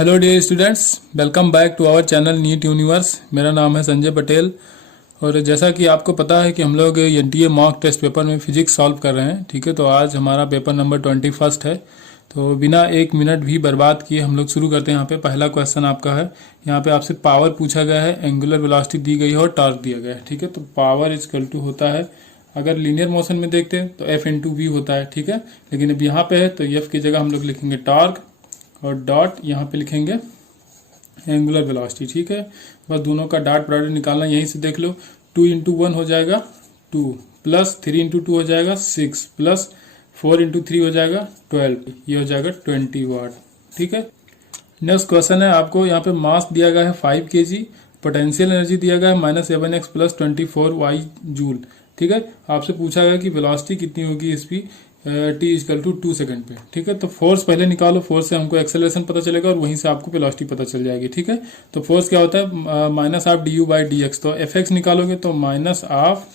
Hello dear students, welcome back to our channel NEET universe. मेरा नाम है संजय पटेल। और जैसा कि आपको पता है कि हम लोग एनटीए मॉक टेस्ट पेपर में फिजिक्स सॉल्व कर रहे हैं। ठीक है, तो आज हमारा पेपर नंबर 21 है। तो बिना एक मिनट भी बर्बाद किए हम लोग शुरू करते हैं। यहाँ पे पहला क्वेश्चन आपका है। यहाँ पे आपसे पावर पूछा गया है, एंगुलर वेलोसिटी दी गई है और टॉर्क दिया गया है। ठीक है, तो पावर इजकल टू होता है, अगर लीनियर मोशन में देखते हैं तो एफ इंटू वी होता है। ठीक है, लेकिन अब यहाँ पे है तो एफ की जगह हम लोग लिखेंगे टॉर्क और डॉट यहाँ पे लिखेंगे एंगुलर वेलोसिटी। ठीक है, बस दोनों का डॉट प्रोडक्ट निकालना, यहीं से देख लो। 2 × 1 हो जाएगा 2, प्लस 3 × 2 हो जाएगा 6, प्लस 4 × 3 हो जाएगा 12, ये हो जाएगा 20 वाट। ठीक है, नेक्स्ट क्वेश्चन है। आपको यहाँ पे मास दिया गया है 5 kg, पोटेंशियल एनर्जी दिया गया है -7x प्लस 24y जूल। ठीक है, आपसे पूछा गया कि वेलोसिटी कितनी होगी इसकी टी इजकल टू 2 सेकंड पे। ठीक है, तो फोर्स पहले निकालो, फोर्स से हमको एक्सेलरेशन पता चलेगा और वहीं से आपको वेलोसिटी पता चल जाएगी। ठीक है, तो फोर्स क्या होता है minus of D you by D X. तो एफ एक्स निकालोगे तो minus of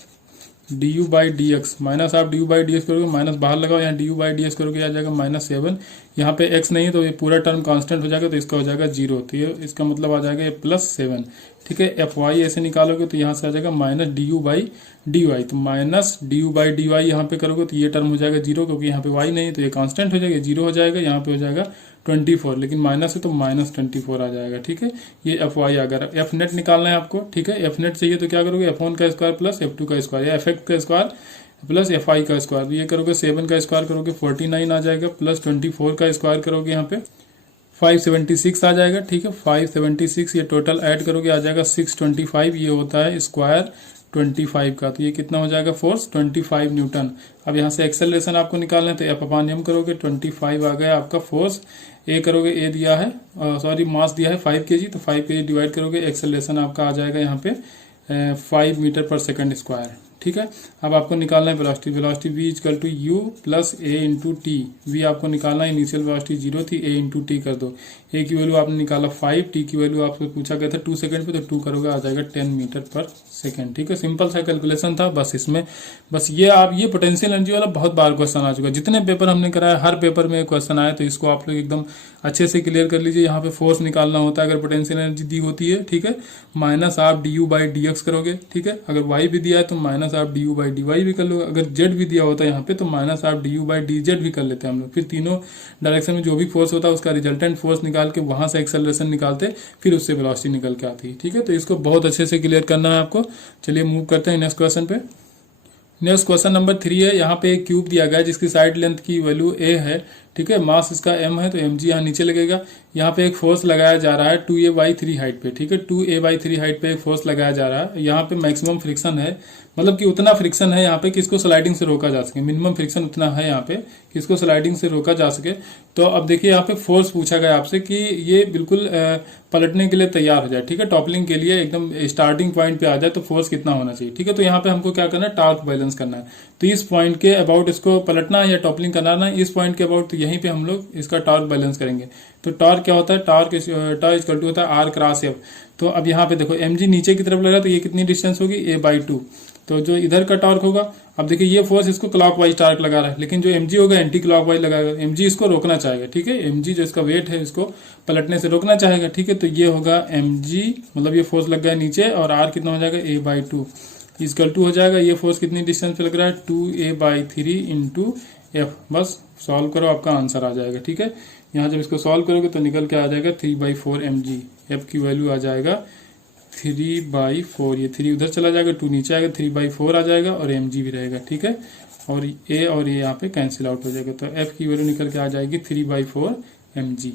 D you by D X, minus आप D you by D X करोगे, माइनस बाहर लगाओ, यहाँ D you by D X करोगे आ जाएगा -7। यहाँ पे एक्स नहीं है तो ये पूरा टर्म कांस्टेंट हो जाएगा, तो इसका हो जाएगा 0। तो ये इसका मतलब आ जाएगा ये +7। ठीक है, एफ वाई ऐसे निकालोगे तो यहाँ से आ जाएगा minus D you by D Y. तो minus D you by D Y यहाँ पे करोगे तो ये टर्म हो जाएगा 0, क्योंकि यहाँ पे वाई नहीं है तो ये कांस्टेंट हो जाएगा, 0 हो जाएगा। यहाँ पे हो जाएगा 24, लेकिन माइनस है तो -24 आ जाएगा। ठीक है, ये एफ वाई आ गया। एफ नेट निकालना है आपको। ठीक है, एफ नेट चाहिए तो क्या करोगे, F1 का स्क्वायर प्लस F2 का स्क्वायर, या F का स्क्वायर प्लस Fi का स्क्वायर। ये करोगे 7 का स्क्वायर करोगे 49 आ जाएगा, प्लस 24 का स्क्वायर करोगे यहाँ पे 576 आ जाएगा। ठीक है, 576 ये टोटल ऐड करोगे आ जाएगा 625। ये होता है स्क्वायर 25 का, तो ये कितना हो जाएगा फोर्स 25 न्यूटन। अब यहाँ से एक्सेलरेशन आपको निकालना है तो F/m करोगे 25 आ गया आपका फोर्स। ए करोगे, ए दिया है सॉरी मास दिया है 5 kg, तो 5 kg डिवाइड करोगे, एक्सेलरेशन आपका आ जाएगा यहाँ पे 5 मीटर पर सेकंड स्क्वायर। ठीक है, अब आपको निकालना है velocity. Velocity v equal to u plus a into t. V आपको निकालना है, इनिशियल वेलोसिटी 0 थी, ए इंटू टी कर दो। ए की वैल्यू आपने निकाला 5, टी की वैल्यू आपसे पूछा गया था 2 सेकंड पे, तो 2 करोगे आ जाएगा 10 मीटर पर सेकंड। ठीक है, सिंपल सा कैलकुलेशन था बस इसमें। बस ये आप ये पोटेंशियल एनर्जी वाला बहुत बार क्वेश्चन आ चुका है, जितने पेपर हमने कराया हर पेपर में क्वेश्चन आया, तो इसको आप लोग एकदम अच्छे से क्लियर कर लीजिए। यहाँ पे फोर्स निकालना होता है अगर पोटेंशियल एनर्जी दी होती है। ठीक है, माइनस आप D you by D X करोगे। ठीक है, अगर वाई भी दिया है तो माइनस आप D you by D y भी कर लो। अगर जेड भी दिया होता है यहाँ पे तो माइनस आप D you by D Z भी कर लेते हैं हम लोग। फिर तीनों डायरेक्शन में जो भी फोर्स होता है उसका रिजल्टेंट फोर्स निकाल के वहां से एक्सेलरेशन निकालते, फिर उससे वेलोसिटी निकल के आती है। ठीक है, तो इसको बहुत अच्छे से क्लियर करना है आपको। चलिए मूव करते हैं नेक्स्ट क्वेश्चन पे। नेक्स्ट क्वेश्चन नंबर 3 है। यहाँ पे एक क्यूब दिया गया है जिसकी साइड लेंथ की वैल्यू a है। ठीक है, मास इसका m है तो mg यहाँ नीचे लगेगा। यहाँ पे एक फोर्स लगाया जा रहा है 2a/3 हाइट पे। ठीक है, 2a/3 हाइट पे एक फोर्स लगाया जा रहा है। यहाँ पे मैक्सिमम फ्रिक्शन है, मतलब कि उतना फ्रिक्शन है यहाँ पे कि इसको स्लाइडिंग से रोका जा सके। मिनिमम फ्रिक्शन उतना है यहाँ पे कि इसको स्लाइडिंग से रोका जा सके। तो अब देखिए यहाँ पे फोर्स पूछा गया आपसे कि ये बिल्कुल पलटने के लिए तैयार हो जाए। ठीक है, टॉपलिंग के लिए एकदम स्टार्टिंग पॉइंट पे आ जाए तो फोर्स कितना होना चाहिए। ठीक है, तो यहाँ पे हमको क्या करना है, टॉर्क बैलेंस करना है। तो इस पॉइंट के अबाउट इसको पलटना है या टॉपलिंग करना है, इस पॉइंट के अबाउट, तो यहीं पे हम लोग इसका टॉर्क बैलेंस करेंगे। तो टॉर्क क्या होता है, टॉर्क इक्वल टू होता है आर क्रॉस एफ। तो अब यहाँ पे देखो mg नीचे की तरफ लग रहा है तो ये कितनी डिस्टेंस होगी a/2। तो जो इधर का टॉर्क होगा, अब देखिए ये फोर्स इसको क्लॉकवाइज टॉर्क लगा रहा है, लेकिन जो mg होगा एंटी क्लॉकवाइज लगाएगा। mg इसको रोकना चाहेगा। ठीक है, mg जो इसका वेट है इसको पलटने से रोकना चाहेगा। ठीक है, तो ये होगा mg, मतलब ये फोर्स लग गया नीचे, और r कितना हो जाएगा a/2 इजकल टू हो जाएगा। ये फोर्स कितनी डिस्टेंस पे लग रहा है 2a/3 इंटू एफ। बस सॉल्व करो, आपका आंसर आ जाएगा। ठीक है, यहाँ जब इसको सॉल्व करोगे तो निकल के आ जाएगा 3/4 mg। एफ की वैल्यू आ जाएगा 3/4। ये 3 उधर चला जाएगा, 2 नीचे आएगा, 3/4 आ जाएगा और mg भी रहेगा। ठीक है, और ये यहाँ पे कैंसिल आउट हो जाएगा, तो एफ की वैल्यू निकल के आ जाएगी 3/4 mg।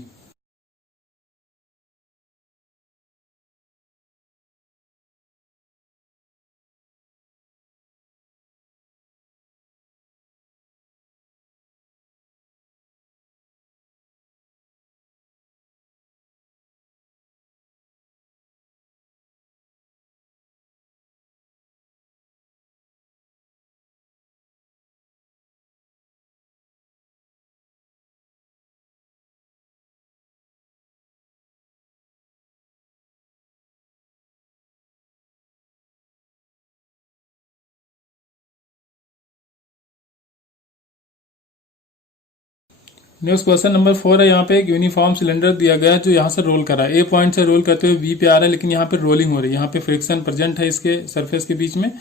नेक्स्ट क्वेश्चन नंबर 4 है। यहाँ पे एक यूनिफॉर्म सिलेंडर दिया गया है जो यहाँ से रोल कर रहा है, ए पॉइंट से रोल करते हुए बी पे आ रहा है, लेकिन यहाँ पे रोलिंग हो रही है, यहाँ पे फ्रिक्शन प्रेजेंट है इसके सरफेस के बीच में,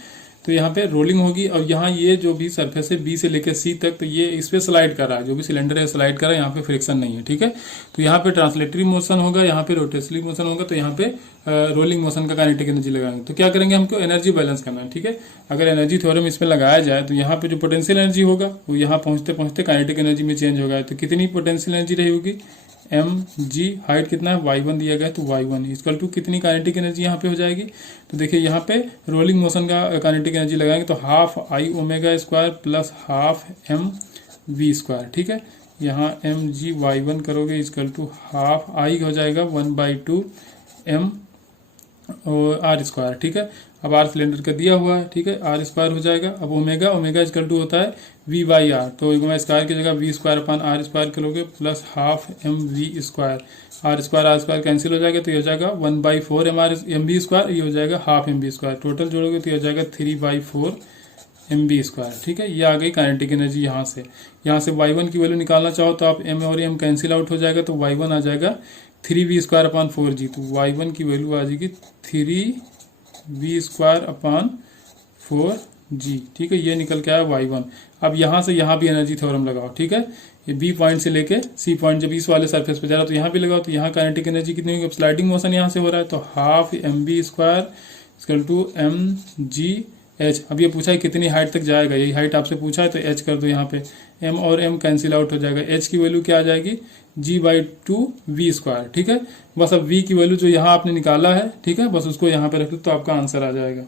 तो यहाँ पे रोलिंग होगी। और यहाँ ये जो भी सरफेस है बी से लेकर सी तक, तो ये इस पे स्लाइड कर रहा है, जो भी सिलेंडर है स्लाइड कर रहा है, यहाँ पे फ्रिक्शन नहीं है, ठीक है। तो यहाँ पे ट्रांसलेटरी मोशन होगा, यहाँ पे रोटेशनरी मोशन होगा, तो यहाँ पे रोलिंग मोशन का काइनेटिक एनर्जी लगाएंगे। तो क्या करेंगे, हमको एनर्जी बैलेंस करना है, ठीक है। अगर एनर्जी थ्योरम इसमें लगाया जाए तो यहाँ पे जो पोटेंशियल एनर्जी होगा वो यहाँ पहुंचते पहुंचते काइनेटिक एनर्जी में चेंज होगा। तो कितनी पोटेंशियल एनर्जी रही होगी, एम जी, हाइट कितना है y1 दिया गया है, तो y1 इक्वल टू कितनी काइनेटिक एनर्जी यहाँ पे हो जाएगी। तो देखिए यहाँ पे रोलिंग मोशन का काइनेटिक एनर्जी लगाएंगे तो half I omega square plus half M we square, ठीक है। यहाँ एम जी y1 करोगे इक्वल टू हाफ आई हो जाएगा 1/2 एम और आर स्क्वायर, ठीक है। अब आर सिलेंडर का दिया हुआ है, ठीक है, आर स्क्वायर हो जाएगा। अब ओमेगा, ओमेगा इक्वल टू होता है वी बाई आर, तो ओमेगा स्क्वायर की जगह V square upon R square करोगे plus half M we square, R square cancel हो जाएगा, तो ये हो जाएगा 1/4 एम वी स्क्वायर, ये हो जाएगा half M we square, total जोड़ोगे तो ये हो जाएगा 3/4 एम वी स्क्वायर, ठीक है। ये आ गई काइनेटिक एनर्जी। यहाँ से y1 की वैल्यू निकालना चाहो तो आप m और m कैंसिल आउट हो जाएगा, तो y1 आ जाएगा 3v स्क्वायर अपान 4g, तो y1 की वैल्यू आ जाएगी 3v स्क्वायर अपान 4g, ठीक है। ये निकल के आया y1। अब यहाँ से यहाँ भी एनर्जी थ्योरम लगाओ, ठीक है। ये बी पॉइंट से लेके सी पॉइंट जब इस वाले सरफेस पे जा रहा है तो यहाँ भी लगाओ, तो यहाँ काइनेटिक एनर्जी कितनी होगी, स्लाइडिंग मोशन यहाँ से हो रहा है, तो half m b square equal to m ji h. अब ये पूछा है कितनी हाइट तक जाएगा, यही हाइट आपसे पूछा है, तो एच कर दो यहाँ पे, एम और एम कैंसिल आउट हो जाएगा, एच की वैल्यू क्या आ जाएगी g/2 वी स्क्वायर, ठीक है। बस अब v की वैल्यू जो यहाँ आपने निकाला है, ठीक है, बस उसको यहाँ पे रख दो तो आपका आंसर आ जाएगा।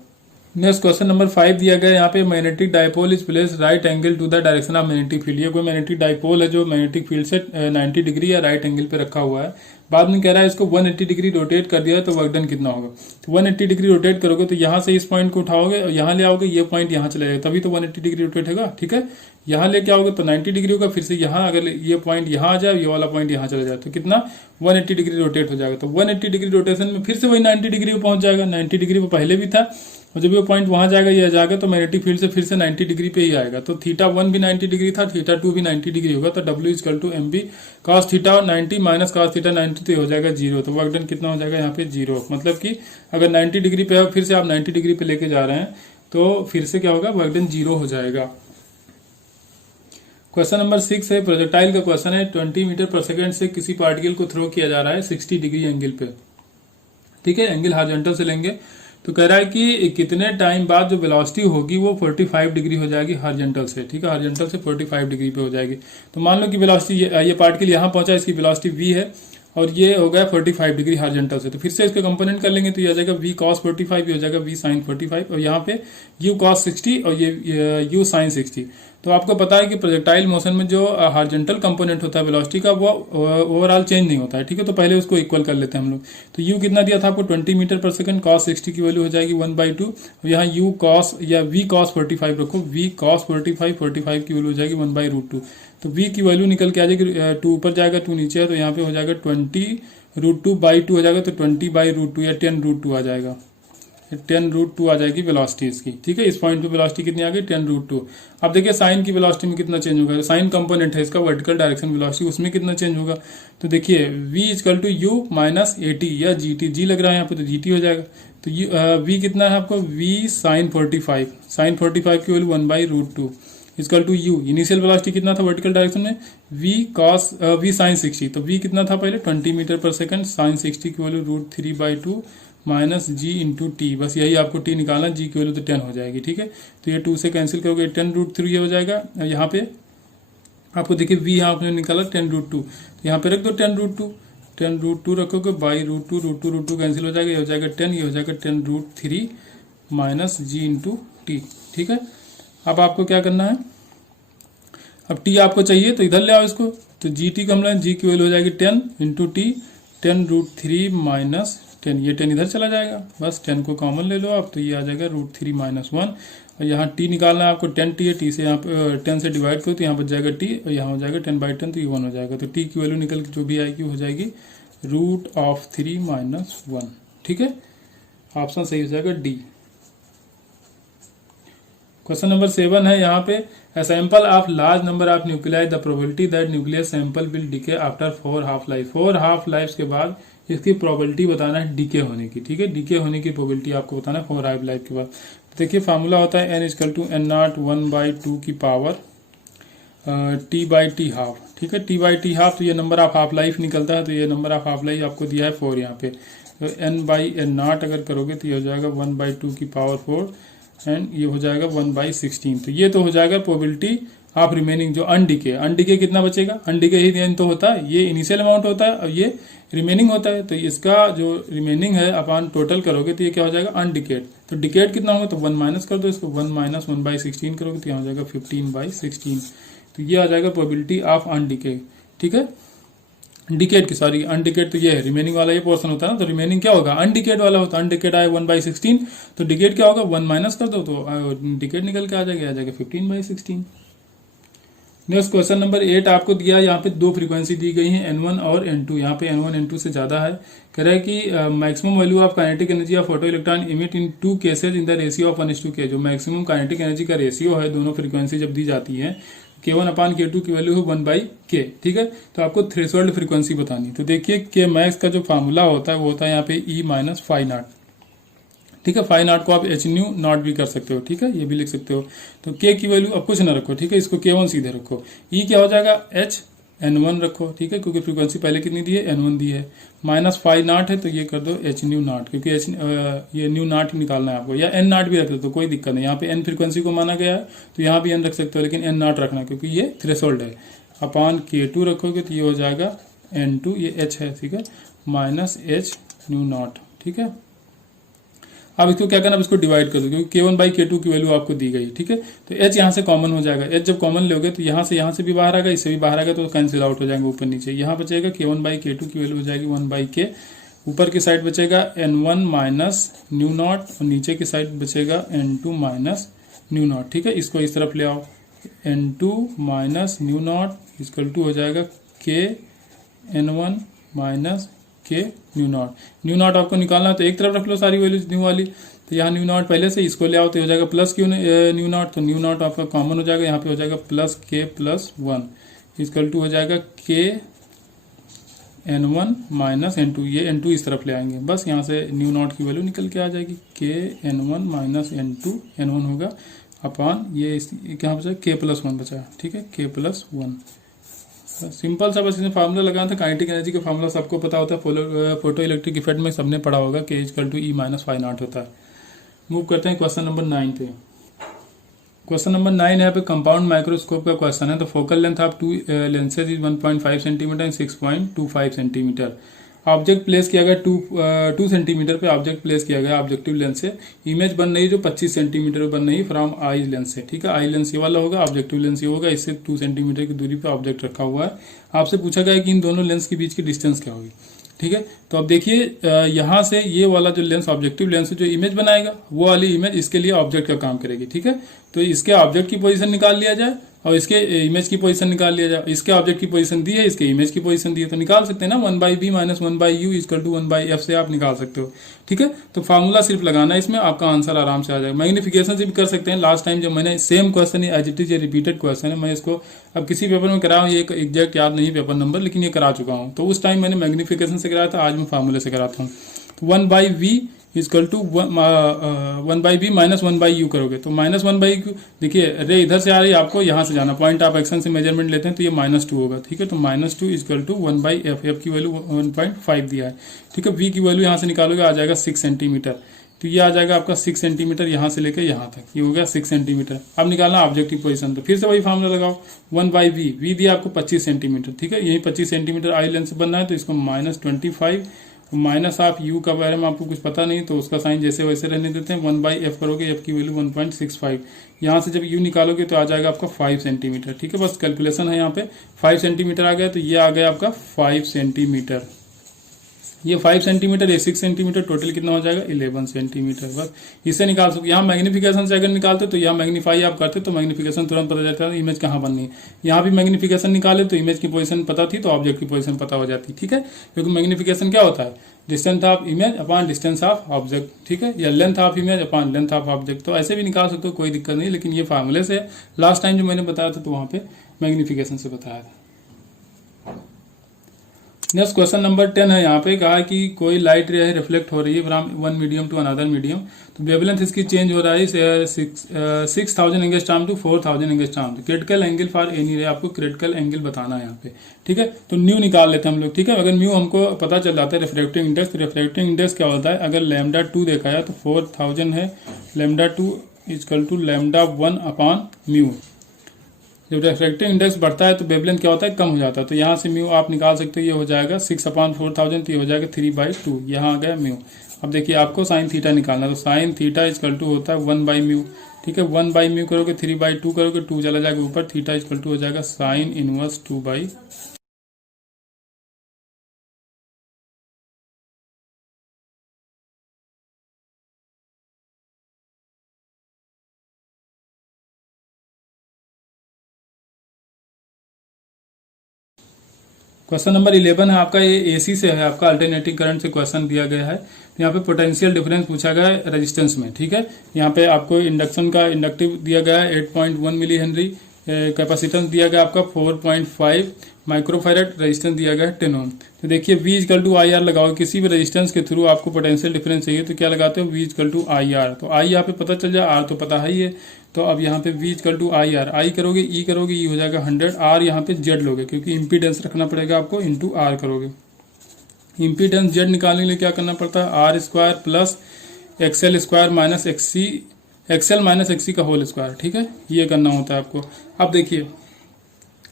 नेक्स्ट क्वेश्चन नंबर 5 दिया गया है। यहाँ पे magnetic dipole is place right angle to the direction of magnetic field. ये कोई मैग्नेटिक डायपोल है जो मैग्नेटिक फील्ड से 90 डिग्री या राइट एंगल पे रखा हुआ है। बाद में कह रहा है इसको 180 डिग्री रोटेट कर दिया है तो वर्क डन कितना होगा। तो 180 डिग्री रोटेट करोगे तो यहाँ से इस पॉइंट को उठाओगे और यहाँ ले आओगे, ये पॉइंट यहाँ चला जाएगा, तभी तो 180 डिग्री रोटेट होगा, ठीक है। यहाँ लेके आओगे तो 90 डिग्री होगा, फिर से यहाँ अगर ये पॉइंट यहाँ आ जाए, ये वाला पॉइंट यहाँ चला जाए, तो कितना 180 डिग्री रोटेट हो जाएगा। तो 180 डिग्री रोटेशन में फिर से वही 90 डिग्री पे पहुंच जाएगा, 90 डिग्री पे पहले भी था, और जब ये पॉइंट वहां जाएगा, ये आ जाएगा, तो मैग्नेटिक फील्ड से फिर से 90 डिग्री पे ही आएगा। तो θ1 भी 90 डिग्री था, θ2 भी 90 डिग्री होगा, तो W equal to m B cos theta 90 minus cos theta 90, तो हो जाएगा 0। तो वर्क डन कितना हो जाएगा यहाँ पे 0। मतलब कि अगर 90 डिग्री पे फिर से आप 90 डिग्री पे लेके जा रहे हैं तो फिर से क्या होगा, वर्क डन 0 हो जाएगा। क्वेश्चन नंबर 6 है, प्रोजेक्टाइल का क्वेश्चन है। 20 मीटर पर सेकेंड से किसी पार्टिकल को थ्रो किया जा रहा है 60 डिग्री एंगल पे, ठीक है, एंगल हॉरिजॉन्टल से लेंगे। तो कह रहा है कि कितने टाइम बाद जो वेलोसिटी होगी वो 45 डिग्री हो जाएगी हॉरिजॉन्टल से, ठीक है, हॉरिजॉन्टल से 45 डिग्री पे हो जाएगी। तो मान लो कि वेलोसिटी ये पार्टिकल यहाँ पहुंचा, इसकी वेलोसिटी v है और ये हो गया 45 डिग्री हॉरिजॉन्टल से, तो फिर से इसके कंपोनेंट कर लेंगे, तो ये आ जाएगा v cos 45, ये हो जाएगा v sin 45, और यहाँ पे u cos 60 और ये u sin 60। तो आपको पता है कि प्रोजेक्टाइल मोशन में जो हॉरिजॉन्टल कंपोनेंट होता है वेलोसिटी का, वो ओवरऑल चेंज नहीं होता है, ठीक है। तो पहले उसको इक्वल कर लेते हैं हम लोग। तो u कितना दिया था आपको 20 मीटर पर सेकंड, cos 60 की वैल्यू हो जाएगी 1/2, और यहाँ u cos या v cos 45 रखो, v cos 45 की वैल्यू हो जाएगी 1/√2। तो v की वैल्यू निकल के आ जाएगी, 2 ऊपर जाएगा 2 नीचे है, तो यहाँ पे हो जाएगा 20√2/2 हो जाएगा, तो 20/√2 या 10√2 आ जाएगा, 10√2 आ जाएगी वेलोसिटी इसकी, ठीक है। इस पॉइंट पे वेलोसिटी कितनी आ गई 10√2। अब देखिए साइन की वेलोसिटी में कितना चेंज होगा, साइन कंपोनेंट है इसका वर्टिकल डायरेक्शन वेलोसिटी, उसमें कितना चेंज होगा। तो देखिए v equal to u minus at या gt, g लग रहा है यहाँ पे तो gt हो जाएगा। तो v कितना है आपको, v sin 45 की value 1/√2 equal to u, initial velocity कितना था वर्टिकल डायरेक्शन में, v sin 60, तो v कितना था पहले 20 मीटर पर सेकंड, sin 60 की वैल्यू √3/2 माइनस जी इंटू टी, बस यही आपको टी निकालना, जी की वैल्यू तो 10 हो जाएगी, ठीक है। तो ये 2 से कैंसिल करोगे 10√3 हो जाएगा। यहाँ पे आपको देखिए v यहाँ आपने निकाला 10√2, तो यहाँ पे रख दो 10√2 रखोगे बाई √2 कैंसिल हो जाएगा, ये हो जाएगा 10, ये हो जाएगा 10√3 माइनस जी इंटू टी, ठीक है। अब आपको क्या करना है, अब टी आपको चाहिए तो इधर ले आओ इसको, तो जी टी कम लें, जी की वैल्यू हो जाएगी 10 इंटू टी, 10√3 माइनस 10, ये 10 इधर चला जाएगा, बस 10 को कॉमन ले लो आप, तो ये आ जाएगा √3 माइनस 1, और यहाँ t निकालना है आपको 10t है, t से यहाँ पे 10 से डिवाइड करो तो यहाँ बच जाएगा t, और यहाँ हो जाएगा 10/10, तो ये 1 हो जाएगा। तो t की वैल्यू निकल के जो भी आएगी हो जाएगी √3 माइनस 1, ठीक है। ऑप्शन सही हो जाएगा डी। क्वेश्चन नंबर 7 है यहाँ पे, a sample of large number of nuclei, the probability that nucleus sample will decay after 4 half life। 4 half life के बाद इसकी प्रोबेबिलिटी बताना है डीके होने की, ठीक है, डीके होने की प्रोबेबिलिटी आपको बताना है 4 हाफ लाइफ के बाद। तो देखिए फार्मूला होता है n equal to n naught 1/2 की पावर t/t हाफ, ठीक है, t/t हाफ। तो ये नंबर ऑफ हाफ लाइफ निकलता है, तो ये नंबर ऑफ हाफ लाइफ आपको दिया है 4 यहाँ पे। तो n/n0 अगर करोगे तो ये हो जाएगा 1/2 की पावर 4 एंड ये हो जाएगा 1/16। तो ये तो हो जाएगा प्रोबेबिलिटी ऑफ रिमेनिंग जो अनडीके। अनडीके कितना बचेगा, अनडीके ही n तो होता है, ये इनिशियल अमाउंट होता है और ये रिमेनिंग होता है। तो इसका जो रिमेनिंग है अपन टोटल करोगे तो ये क्या हो जाएगा अनडिकेट। तो डिकेट कितना होगा तो 1 माइनस कर दो इसको, 1 माइनस 1/16 करोगे तो यहाँ हो जाएगा 15/16। तो ये आ जाएगा प्रोबेबिलिटी ऑफ अनडिके, ठीक है, डिकेट की, सॉरी अनडिकेट तो ये है, रिमेनिंग वाला ये पोर्शन होता है ना। तो रिमेनिंग क्या होगा अनडिकेट वाला होता है, अनडिकेट आया 1/16, तो डिकेट क्या होगा 1 माइनस कर दो तो डिकेट निकल के आ जाएगा 15/16। नेक्स्ट क्वेश्चन नंबर 8 आपको दिया, यहाँ पे दो फ्रीक्वेंसी दी गई है n1 और n2। यहाँ पे n1 n2 से ज्यादा है, कह रहा है कि maximum value of kinetic energy of photo electron emit in 2 cases in the ratio of 1:k। जो मैक्सिमम काइनेटिक एनर्जी का रेशियो है दोनों फ्रीक्वेंसी जब दी जाती है, k1/k2 की वैल्यू है 1/k, ठीक है। तो आपको थ्रेशोल्ड फ्रीक्वेंसी बतानी। तो देखिए k मैक्स का जो फार्मूला होता है वो होता है यहाँ पे E माइनस फाइव नॉट, ठीक है। फाइव नॉट को आप एच न्यू नॉट भी कर सकते हो, ठीक है, ये भी लिख सकते हो। तो k की वैल्यू अब कुछ ना रखो, ठीक है, इसको k1 सीधे रखो। E क्या हो जाएगा h n1 रखो, ठीक है, क्योंकि फ्रीक्वेंसी पहले कितनी दी है n1 दी है, माइनस फाइव नॉट है तो ये कर दो h न्यू नॉट, क्योंकि ये न्यू नॉट निकालना है आपको, या n नॉट भी रख दो तो कोई दिक्कत नहीं। यहाँ पे n फ्रीक्वेंसी को माना गया है तो यहाँ भी n रख सकते हो, लेकिन n नॉट रखना क्योंकि ये थ्रेशोल्ड है। अपॉन k2 रखोगे तो ये हो जाएगा n2, ये h है, ठीक है, माइनस h न्यू नॉट, ठीक है। अब इसको क्या करना, अब इसको डिवाइड कर दो क्योंकि k1/k2 की वैल्यू आपको दी गई, ठीक है। तो h यहाँ से कॉमन हो जाएगा, h जब कॉमन लोगे तो यहाँ से भी बाहर आएगा, इससे भी बाहर आएगा, तो कैंसिल आउट हो जाएंगे ऊपर नीचे। यहाँ बचेगा k1/k2 की वैल्यू हो जाएगी 1/k, ऊपर की साइड बचेगा n1 माइनस न्यू नॉट और नीचे की साइड बचेगा n2 माइनस न्यू नॉट, ठीक है। इसको इस तरफ ले आओ, n2 minus nu naught equal to हो जाएगा k n1 minus k nu naught. Nu naught आपको निकालना है तो एक तरफ रख लो सारी वैल्यूज न्यू वाली, तो यहाँ न्यू नॉट पहले से, इसको ले आओ तो हो जाएगा प्लस क्यू न्यू नॉट, तो न्यू नॉट आपका कॉमन हो जाएगा, यहाँ पे हो जाएगा plus k plus 1 equal to हो जाएगा k n1 माइनस n2। ये n2 इस तरफ ले आएंगे, बस यहाँ से न्यू नॉट की वैल्यू निकल के आ जाएगी, k n1 minus n2, n1 होगा अपॉन ये क्या बचा k प्लस 1 बचा, ठीक है, k प्लस 1। सिंपल सा बस इसमें फार्मूला लगाना था। काइनेटिक एनर्जी का फार्मूला सबको पता होता है, फोटो इलेक्ट्रिक इफेक्ट में सबने पढ़ा होगा, k equal to E minus five naught होता है। मूव करते हैं क्वेश्चन नंबर 9 पे। क्वेश्चन नंबर 9 यहाँ पे कंपाउंड माइक्रोस्कोप का क्वेश्चन है। तो focal length of to lenses is 1.5 centimetre and 6.25 centimetre. Object place किया गया 2 सेंटीमीटर पे ऑब्जेक्ट प्लेस किया गया ऑब्जेक्टिव लेंस से। इमेज बन रही है जो 25 सेंटीमीटर बन रही है फ्रॉम आई लेंस से, ठीक है। आई लेंस ये वाला होगा, ऑब्जेक्टिव लेंस ये होगा, इससे 2 सेंटीमीटर की दूरी पे ऑब्जेक्ट रखा हुआ है। आपसे पूछा गया कि इन दोनों लेंस के बीच की डिस्टेंस क्या होगी, ठीक है। तो अब देखिए यहाँ से ये वाला जो लेंस ऑब्जेक्टिव लेंस जो इमेज बनाएगा वो वाली इमेज इसके लिए ऑब्जेक्ट का काम करेगी, ठीक है। तो इसके ऑब्जेक्ट की पोजीशन निकाल लिया जाए और इसके इमेज की पोजीशन निकाल लिया जाए। इसके ऑब्जेक्ट की पोजीशन दी है, इसके इमेज की पोजीशन दी है, तो निकाल सकते हैं ना 1/b minus 1/u equal to 1/f से आप निकाल सकते हो, ठीक है। तो फार्मूला सिर्फ लगाना है, इसमें आपका आंसर आराम से आ जाएगा। मैग्निफिकेशन से भी कर सकते हैं। लास्ट टाइम जब मैंने same question as it is, ये रिपीटेड क्वेश्चन है, मैं इसको अब किसी पेपर में कराऊँ, ये एग्जैक्ट याद नहीं पेपर नंबर, लेकिन ये करा चुका हूँ। तो उस टाइम मैंने मैग्निफिकेशन से कराया था, आज मैं फार्मूले से कराता हूँ। 1/v equal to 1/b minus 1/u करोगे तो माइनस 1/u, देखिए रे इधर से आ रही है, आपको यहाँ से जाना, पॉइंट ऑफ एक्शन से मेजरमेंट लेते हैं तो ये -2 होगा, ठीक है। तो -2 इक्वल टू 1/f, f की वैल्यू 1.5 दिया है, ठीक है। v की वैल्यू यहाँ से निकालोगे आ जाएगा 6 सेंटीमीटर, तो ये आ जाएगा आपका 6 सेंटीमीटर यहाँ से लेकर यहाँ तक, ये हो गया 6 सेंटीमीटर। अब निकालना ऑब्जेक्टिव पोजीशन, तो फिर से वही फार्मूला लगाओ 1/v, v दिया आपको 25 सेंटीमीटर, ठीक है। यही 25 सेंटीमीटर आई लेंस बनना है, तो इसको -25 माइनस ऑफ यू का बारे में आपको कुछ पता नहीं तो उसका साइन जैसे वैसे रहने देते हैं। 1/f करोगे, f की वैल्यू 1.65, यहाँ से जब u निकालोगे तो आ जाएगा आपका 5 सेंटीमीटर, ठीक है। बस कैलकुलेशन है यहाँ पे, 5 सेंटीमीटर आ गया, तो ये आ गया आपका 5 सेंटीमीटर। ये 5 सेंटीमीटर, ये 6 सेंटीमीटर, टोटल कितना हो जाएगा 11 सेंटीमीटर। बस इससे निकाल सकते। यहाँ मैग्निफिकेशन से अगर निकालते तो यहाँ मैग्नीफाई आप करते तो मैग्निफिकेशन तुरंत पता जाता है इमेज कहाँ बननी है। यहाँ भी मैग्निफिकेशन निकाले तो इमेज की पोजीशन पता थी तो ऑब्जेक्ट की पोजीशन पता हो जाती, ठीक है। क्योंकि मैग्निफिकेशन क्या होता है, distance of image upon distance of object, ठीक है, या length of image upon length of object. तो ऐसे भी निकाल सकते हो, कोई दिक्कत नहीं, लेकिन ये फार्मूले से लास्ट टाइम जो मैंने बताया था तो वहां पे मैग्निफिकेशन से बताया था। नेक्स्ट क्वेश्चन नंबर 10 है। यहाँ पे कहा कि कोई लाइट रे है रिफ्लेक्ट हो रही है from one medium to another medium, तो वेवलेंथ इसकी चेंज हो रहा है 6000 angstrom to 4000 angstrom. Critical angle for any ray, आपको क्रिटिकल एंगल बताना है यहाँ पे, ठीक है। तो न्यू निकाल लेते हैं हम लोग, ठीक है। अगर न्यू हमको पता चल जाता है रिफ्रैक्टिव इंडेक्स, तो रिफ्रैक्टिव इंडेक्स क्या होता है, अगर लैम्डा 2 देखा है तो 4000 है, lambda 2 equal to lambda 1 upon mu. जब रिफ्रैक्टिव इंडेक्स बढ़ता है तो वेवलेंथ क्या होता है, कम हो जाता है। तो यहाँ से म्यू आप निकाल सकते हो, ये हो जाएगा 6/4000, तो ये हो जाएगा 3/2, यहाँ आ गया म्यू। अब देखिए आपको साइन थीटा निकालना, तो साइन थीटा इक्वल टू होता है 1/म्यू, ठीक है। 1/म्यू करोगे 3/2 करोगे, 2 चला जाएगा ऊपर, थीटा इक्वल टू हो जाएगा साइन इनवर्स 2/। क्वेश्चन नंबर 11 है आपका, ये एसी से है आपका, अल्टरनेटिंग करंट से क्वेश्चन दिया गया है। तो यहाँ पे पोटेंशियल डिफरेंस पूछा गया है रेजिस्टेंस में, ठीक है। यहाँ पे आपको इंडक्शन का इंडक्टिव दिया गया है 8.1 मिली हेनरी, कैपेसिटेंस दिया गया आपका 4.5 माइक्रोफैरेड, रेजिस्टेंस दिया गया है 10 ओम। तो देखिए V equal to I R लगाओ, किसी भी रेजिस्टेंस के थ्रू आपको पोटेंशियल डिफरेंस चाहिए तो क्या लगाते हो, V equal to I R. तो आई यहाँ पे पता चल जाए, आर तो पता है ही है, तो अब यहाँ पे V equal to I R, I करोगे ई करोगे, ई हो जाएगा 100, आर यहाँ पे जेड लोगे क्योंकि इम्पीडेंस रखना पड़ेगा आपको, इंटू आर करोगे। इम्पीडेंस जेड निकालने के लिए क्या करना पड़ता है, R square plus XL square minus XC, XL minus XC का होल स्क्वायर, ठीक है, ये करना होता है आपको। अब देखिए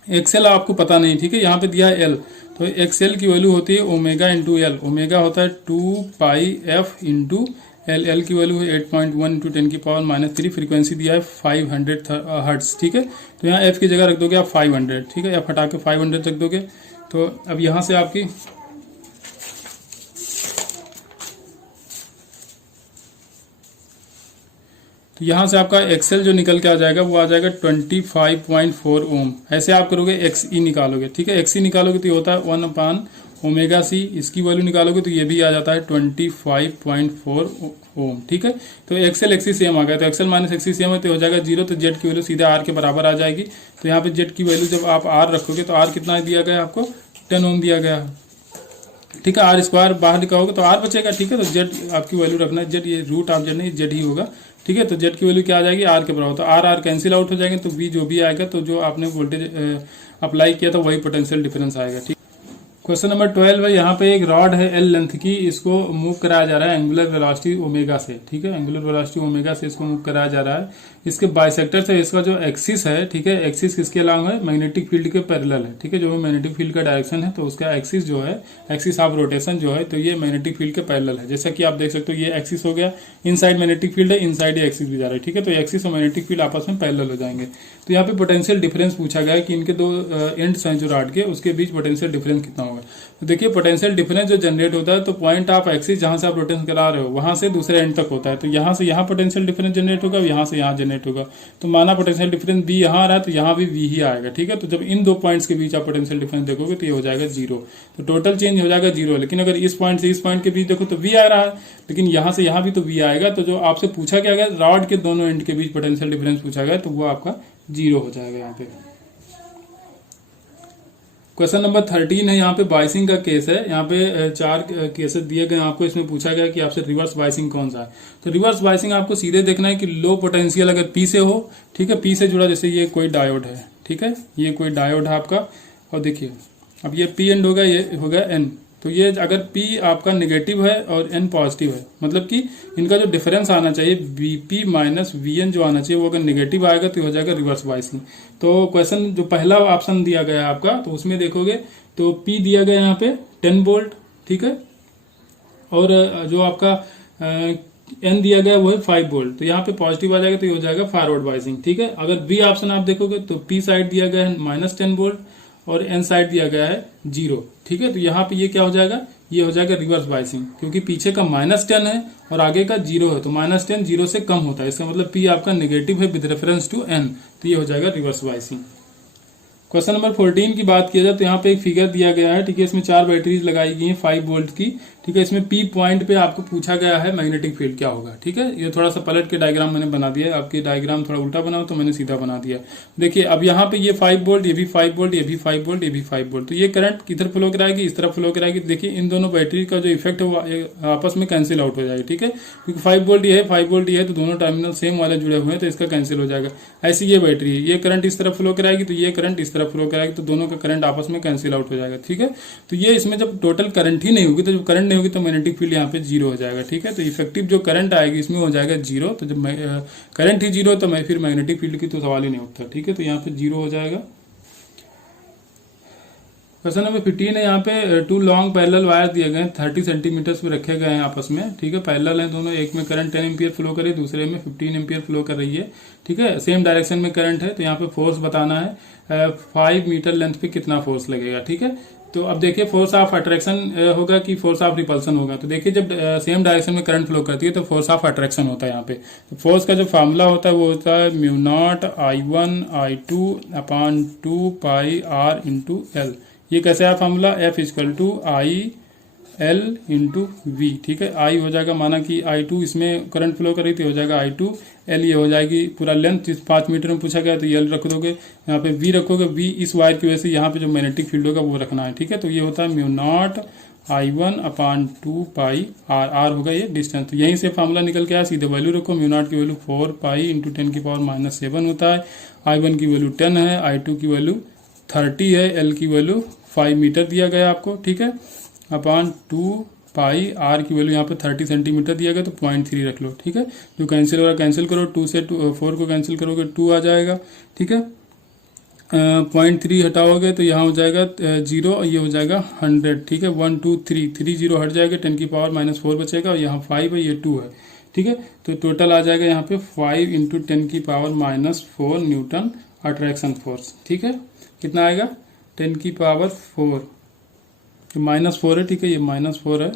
एक्सएल आपको पता नहीं, ठीक है, यहाँ पे दिया है एल, तो एक्सएल की वैल्यू होती है ओमेगा इंटू एल, ओमेगा होता है 2πf इंटू एल, एल की वैल्यू है 8.1 इंटू 10⁻³ फ्रीक्वेंसी दिया है 500 हर्ट्ज, ठीक है। तो यहाँ एफ की जगह रख दोगे आप 500, ठीक है, एफ हटा के 500 रख दोगे। तो अब यहाँ से आपकी तो यहाँ से आपका एक्सएल जो निकल के आ जाएगा वो आ जाएगा 25.4 ओम। ऐसे आप करोगे एक्सई निकालोगे, ठीक है, एक्सई निकालोगे तो ये होता है 1/ओमेगा सी, इसकी वैल्यू निकालोगे तो ये भी आ जाता है 25.4 ओम, ठीक है। तो एक्सएल एक्सी सेम आ गया, तो एक्सएल माइनस एक्सी सेम है तो हो जाएगा 0, तो जेड की वैल्यू सीधे आर के बराबर आ जाएगी। तो यहाँ पे जेड की वैल्यू जब आप आर रखोगे तो आर कितना दिया गया आपको, 10 ओम दिया गया, ठीक है। आर स्क्वायर बाहर निकालोगे तो आर बचेगा, ठीक है। तो जेड आपकी वैल्यू रखना है, जेड ये रूट ऑफ जेड नहीं, जेड ही होगा, ठीक है। तो जेड की वैल्यू क्या आ जाएगी, आर के बराबर, तो आर आर कैंसिल आउट हो जाएंगे, तो वी जो भी आएगा, तो जो आपने वोल्टेज अप्लाई किया था वही पोटेंशियल डिफरेंस आएगा, ठीक। क्वेश्चन नंबर 12 है, यहाँ पे एक रॉड है एल लेंथ की, इसको मूव कराया जा रहा है एंगुलर वेलोसिटी ओमेगा से, ठीक है, एंगुलर वेलोसिटी ओमेगा से इसको मूव कराया जा रहा है। इसके बाइसेक्टर से इसका जो एक्सिस है, ठीक है, एक्सिस किसके अलॉन्ग है, मैग्नेटिक फील्ड के पैरेलल है, ठीक है। जो मैग्नेटिक फील्ड का डायरेक्शन है तो उसका एक्सिस जो है, एक्सिस ऑफ रोटेशन जो है, तो ये मैग्नेटिक फील्ड के पैरेलल है। जैसा कि आप देख सकते हो ये एक्सिस हो गया, इन साइड मैग्नेटिक फील्ड है, इन साइड ये एक्सिस भी जा रहा है, ठीक है। तो एक्सिस और मैग्नेटिक फील्ड आपस में पैरेलल हो जाएंगे। तो यहाँ पे पोटेंशियल डिफरेंस पूछा गया है कि इनके दो एंड्स हैं जो रॉड के, उसके बीच पोटेंशियल डिफरेंस कितना होगा। तो देखिए पोटेंशियल डिफरेंस जो जनरेट होता है तो पॉइंट ऑफ एक्सिस जहां से आप रोटेशन करा रहे हो वहां से दूसरे एंड तक होता है, तो यहाँ से यहाँ पोटेंशियल डिफरेंस जनरेट होगा, यहाँ से यहाँ जनरेट होगा। तो माना पोटेंशियल डिफरेंस बी यहाँ आ रहा है तो यहाँ भी वी ही आएगा, ठीक है। तो जब इन दो पॉइंट्स के बीच आप पोटेंशियल डिफरेंस देखोगे तो ये हो जाएगा 0, तो टोटल चेंज हो जाएगा 0। लेकिन अगर इस पॉइंट से इस पॉइंट के बीच देखो तो वी आ रहा है, लेकिन यहाँ से यहाँ भी तो वी आएगा। तो जो आपसे पूछा गया रॉड के दोनों एंड के बीच पोटेंशियल डिफरेंस पूछा गया तो वो आपका 0 हो जाएगा यहाँ पे। क्वेश्चन नंबर 13 है, यहाँ पे बाइसिंग का केस है। यहाँ पे 4 केसेस दिए गए आपको, इसमें पूछा गया कि आपसे रिवर्स बाइसिंग कौन सा है। तो रिवर्स बाइसिंग आपको सीधे देखना है कि लो पोटेंशियल अगर पी से हो, ठीक है, पी से जुड़ा, जैसे ये कोई डायोड है, ठीक है, ये कोई डायोड है आपका, और देखिए अब ये पी एंड होगा, ये होगा एन। तो ये अगर P आपका नेगेटिव है और N पॉजिटिव है, मतलब कि इनका जो डिफरेंस आना चाहिए Vp माइनस Vn जो आना चाहिए वो अगर नेगेटिव आएगा तो हो जाएगा रिवर्स बाइसिंग। तो क्वेश्चन जो पहला ऑप्शन दिया गया है आपका, तो उसमें देखोगे तो P दिया गया यहाँ पे 10 वोल्ट, ठीक है, और जो आपका N दिया गया वो है 5 वोल्ट। तो यहाँ पे पॉजिटिव आ जाएगा तो ये हो जाएगा फॉरवर्ड बाइसिंग, ठीक है। अगर B ऑप्शन आप देखोगे तो P साइड दिया गया है -10 वोल्ट और N साइड दिया गया है 0, ठीक है। तो यहाँ पे ये क्या हो जाएगा, ये हो जाएगा रिवर्स बाइसिंग, क्योंकि पीछे का -10 है और आगे का 0 है, तो -10 0 से कम होता है, इसका मतलब P आपका नेगेटिव है विद रेफरेंस टू N, तो ये हो जाएगा रिवर्स बाइसिंग। क्वेश्चन नंबर 14 की बात किया जाए तो यहाँ पे एक फिगर दिया गया है, ठीक है, इसमें 4 बैटरीज लगाई गई हैं 5 वोल्ट की, ठीक है। इसमें पी पॉइंट पे आपको पूछा गया है मैग्नेटिक फील्ड क्या होगा, ठीक है। ये थोड़ा सा पलट के डायग्राम मैंने बना दिया, आपकी डायग्राम थोड़ा उल्टा बनाओ तो मैंने सीधा बना दिया। देखिए अब यहाँ पे ये 5 वोल्ट, ये भी 5 वोल्ट, ये भी 5 वोल्ट, ये भी 5 वोल्ट, तो ये करंट किधर फ्लो कराएगी, इस तरफ फ्लो कराएगी। देखिए इन दोनों बैटरी का जो इफेक्ट है वो आपस में कैंसिल आउट हो जाएगा, ठीक है, क्योंकि 5 वोल्ट ये है, 5 वोल्ट ये है, तो दोनों टर्मिनल सेम वाले जुड़े हुए हैं तो इसका कैंसिल हो जाएगा। ऐसी ये बैटरी है, ये करंट इस तरफ फ्लो कराएगी तो ये करंट इस तरफ फ्लो कराएगी, तो दोनों का करंट आपस में कैंसिल आउट हो जाएगा, ठीक है। तो ये इसमें जब टोटल करंट ही नहीं होगी, तो जब करंट नहीं होगी तो मैग्नेटिक फील्ड यहाँ पे जीरो हो जाएगा, ठीक है। तो इफेक्टिव जो करंट आएगी इसमें हो जाएगा जीरो। तो जब करंट ही जीरो तो मैं फिर मैग्नेटिक फील्ड की तो सवाल ही नहीं उठता, ठीक है। तो यहाँ पे जीरो हो जाएगा। क्वेश्चन नंबर 15 है, यहाँ पे 2 लॉन्ग पैरेलल वायर दिए गए हैं, 30 सेंटीमीटर पे रखे गए हैं आपस में, ठीक है। पैरेलल हैं दोनों, एक में करंट 10 एम्पियर फ्लो कर रही है, दूसरे में 15 एम्पियर फ्लो कर रही है, ठीक है। सेम डायरेक्शन में करंट है। तो यहाँ पे फोर्स बताना है 5 मीटर लेंथ पे कितना फोर्स लगेगा, ठीक है। तो अब देखिए फोर्स ऑफ अट्रैक्शन होगा कि फोर्स ऑफ रिपल्सन होगा। तो देखिए जब सेम डायरेक्शन में करंट फ्लो करती है तो फोर्स ऑफ अट्रैक्शन होता है यहाँ पे। तो फोर्स का जो फार्मूला होता है वो होता है mu naught I1 I2 upon 2 pi R into L. ये कैसे है formula, F equal to I L into v, ठीक है। आई हो जाएगा, माना कि I2 इसमें करंट फ्लो कर रही थी, हो जाएगा I2, एल ये हो जाएगी पूरा लेंथ, जिस 5 मीटर में पूछा गया तो एल रख दोगे, यहाँ पे वी रखोगे, वी इस वायर की वजह से यहाँ पे जो मैग्नेटिक फील्ड होगा वो रखना है, ठीक है। तो ये होता है mu naught I1 upon 2 pi R, R होगा ये डिस्टेंस। तो यहीं से फार्मूला निकल के आया, सीधे वैल्यू रखो, म्यू नॉट की वैल्यू 4 पाई इंटू 10 की पावर माइनस 7 होता है, I1 की वैल्यू 10 है, I2 की वैल्यू 30 है, एल की वैल्यू 5 मीटर दिया गया आपको, ठीक है, अपॉन 2 पाई आर की वैल्यू यहाँ पे 30 सेंटीमीटर दिया गया, तो 0.3 रख लो, ठीक है। जो कैंसिल हो रहा है कैंसिल करो, 2 से 4 को कैंसिल करोगे 2 आ जाएगा, ठीक है। 0.3 हटाओगे तो यहाँ हो जाएगा 0, ये हो जाएगा 100, ठीक है। 1 2 3 3 0 हट जाएगा, 10 की पावर माइनस 4 बचेगा, और यहाँ 5 है, ये 2 है, ठीक है। तो टोटल आ जाएगा यहाँ पे 5 इंटू 10 की power minus 4 Newton attraction force, ठीक है। कितना आएगा, 10 की पावर 4, -4 है, ठीक है, ये -4 है।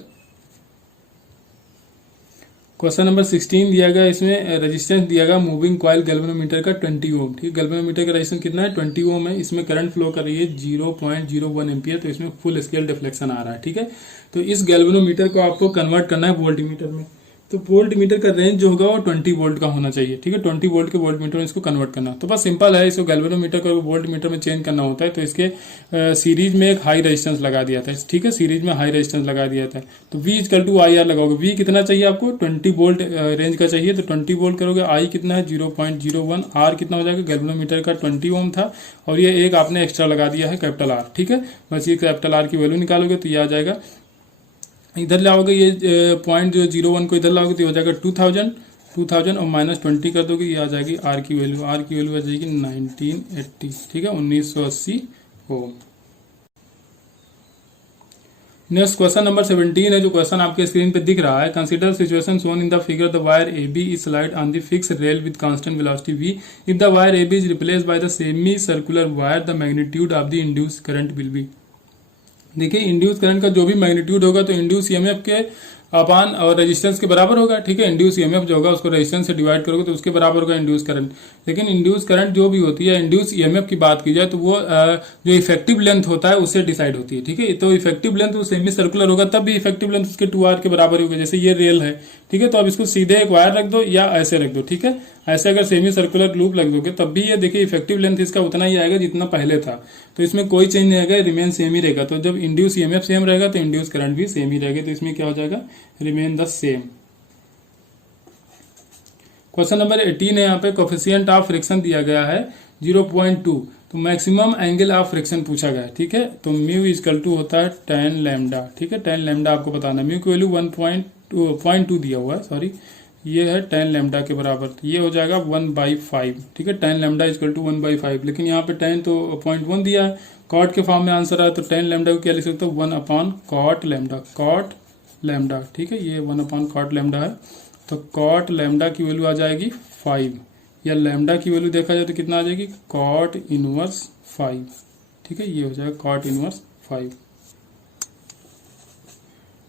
क्वेश्चन नंबर 16 दिया गया, इसमें रेजिस्टेंस दिया गया मूविंग कॉइल गैल्वेनोमीटर का 20 ओम, ठीक है। गैल्वेनोमीटर का रेजिस्टेंस कितना है, 20 ओम है। इसमें करंट फ्लो कर रही है 0.01 एम्पियर, तो इसमें फुल स्केल डिफ्लेक्शन आ रहा है, ठीक है। तो इस गैल्वेनोमीटर को आपको कन्वर्ट करना है वोल्टमीटर में। तो वोल्ट मीटर का रेंज जो होगा वो 20 वोल्ट का होना चाहिए, ठीक है। 20 वोल्ट के वोल्ट मीटर में इसको कन्वर्ट करना, तो बस सिंपल है। इसको गैल्वेनोमीटर को वोल्ट मीटर में चेंज करना होता है, तो इसके सीरीज में एक हाई रेजिस्टेंस लगा दिया था, ठीक है। सीरीज में हाई रेजिस्टेंस लगा दिया था, तो V equal to I R लगाओगे। V कितना चाहिए आपको, 20 वोल्ट रेंज का चाहिए, तो 20 वोल्ट करोगे। I कितना है 0.01, R कितना हो जाएगा, गैल्वेनोमीटर का 20 ओम था, और ये एक आपने एक्स्ट्रा लगा दिया है कैपिटल R, ठीक है। बस ये कैपिटल R की वैल्यू निकालोगे तो ये आ जाएगा, इधर लाओगे ये 0.01 को इधर लाओगे तो हो जाएगा 2000 और माइनस 20 कर दोगे, ये आ जाएगी आर की वैल्यू आ जाएगी 1980, ठीक है, 1980 ओम। नेक्स्ट क्वेश्चन नंबर 17 है, जो क्वेश्चन आपके स्क्रीन पे दिख रहा है। Consider situation shown in the figure, the wire AB is slide on the fix rail with constant velocity V। If the wire AB is replaced by the semi circular wire, the magnitude of the induced current will be. देखिए induce current का जो भी magnitude होगा तो induce EMF के अपान और resistance के बराबर होगा, ठीक है। इंड्यूस ईएमएफ जो होगा उसको रेजिस्टेंस से डिवाइड करोगे तो उसके बराबर होगा इंड्यूस करंट। लेकिन इंड्यूस करंट जो भी होती है, इंड्यूस ईएमएफ की बात की जाए तो वो जो इफेक्टिव लेंथ होता है उससे डिसाइड होती है, ठीक है। तो इफेक्टिव लेंथ वो सेमी सर्कुलर होगा, तब भी इफेक्टिव लेंथ उसके 2r के बराबर होगा। जैसे ये रेल है, ठीक है, तो अब इसको सीधे एक वायर रख दो या ऐसे रख दो, ठीक है। ऐसे अगर सेमी सर्कुलर लूप लग दोगे तब भी ये देखिए इफेक्टिव लेंथ इसका उतना ही आएगा जितना पहले था, तो इसमें कोई चेंज नहीं आएगा, रिमेन सेम ही रहेगा। तो जब इंड्यूस ईएमएफ सेम रहेगा तो इंड्यूस करंट भी सेम ही रहेगा, तो इसमें क्या हो जाएगा, remain the same. Question number 18 है, यहाँ पे कोफिशिएंट ऑफ फ्रिक्शन दिया गया है 0.2, तो मैक्सिमम एंगल ऑफ फ्रिक्शन पूछा गया है, ठीक है। तो म्यू इक्वल टू होता है 10 लैम्डा, ठीक है। 10 लैम्डा आपको बताना है, म्यू की वैल्यू 1.2 दिया हुआ है, सॉरी, ये है 10 लैम्डा के बराबर, तो ये हो जाएगा 1/5, ठीक है। 10 लैम्डा इक्वल टू 1/5, लेकिन यहाँ पे 10 तो 0.1 दिया है, कॉट के फॉर्म में आंसर आया, तो 10 लैम्डा को क्या लिख सकते हो, 1/cot लैम्डा, कॉट लैम्डा, ठीक है, ये 1/cot लैम्डा है। तो कॉट लैम्डा की वैल्यू आ जाएगी 5, या लैम्डा की वैल्यू देखा जाए तो कितना आ जाएगी, कॉट इनवर्स 5, ठीक है, ये हो जाएगा cot inverse 5।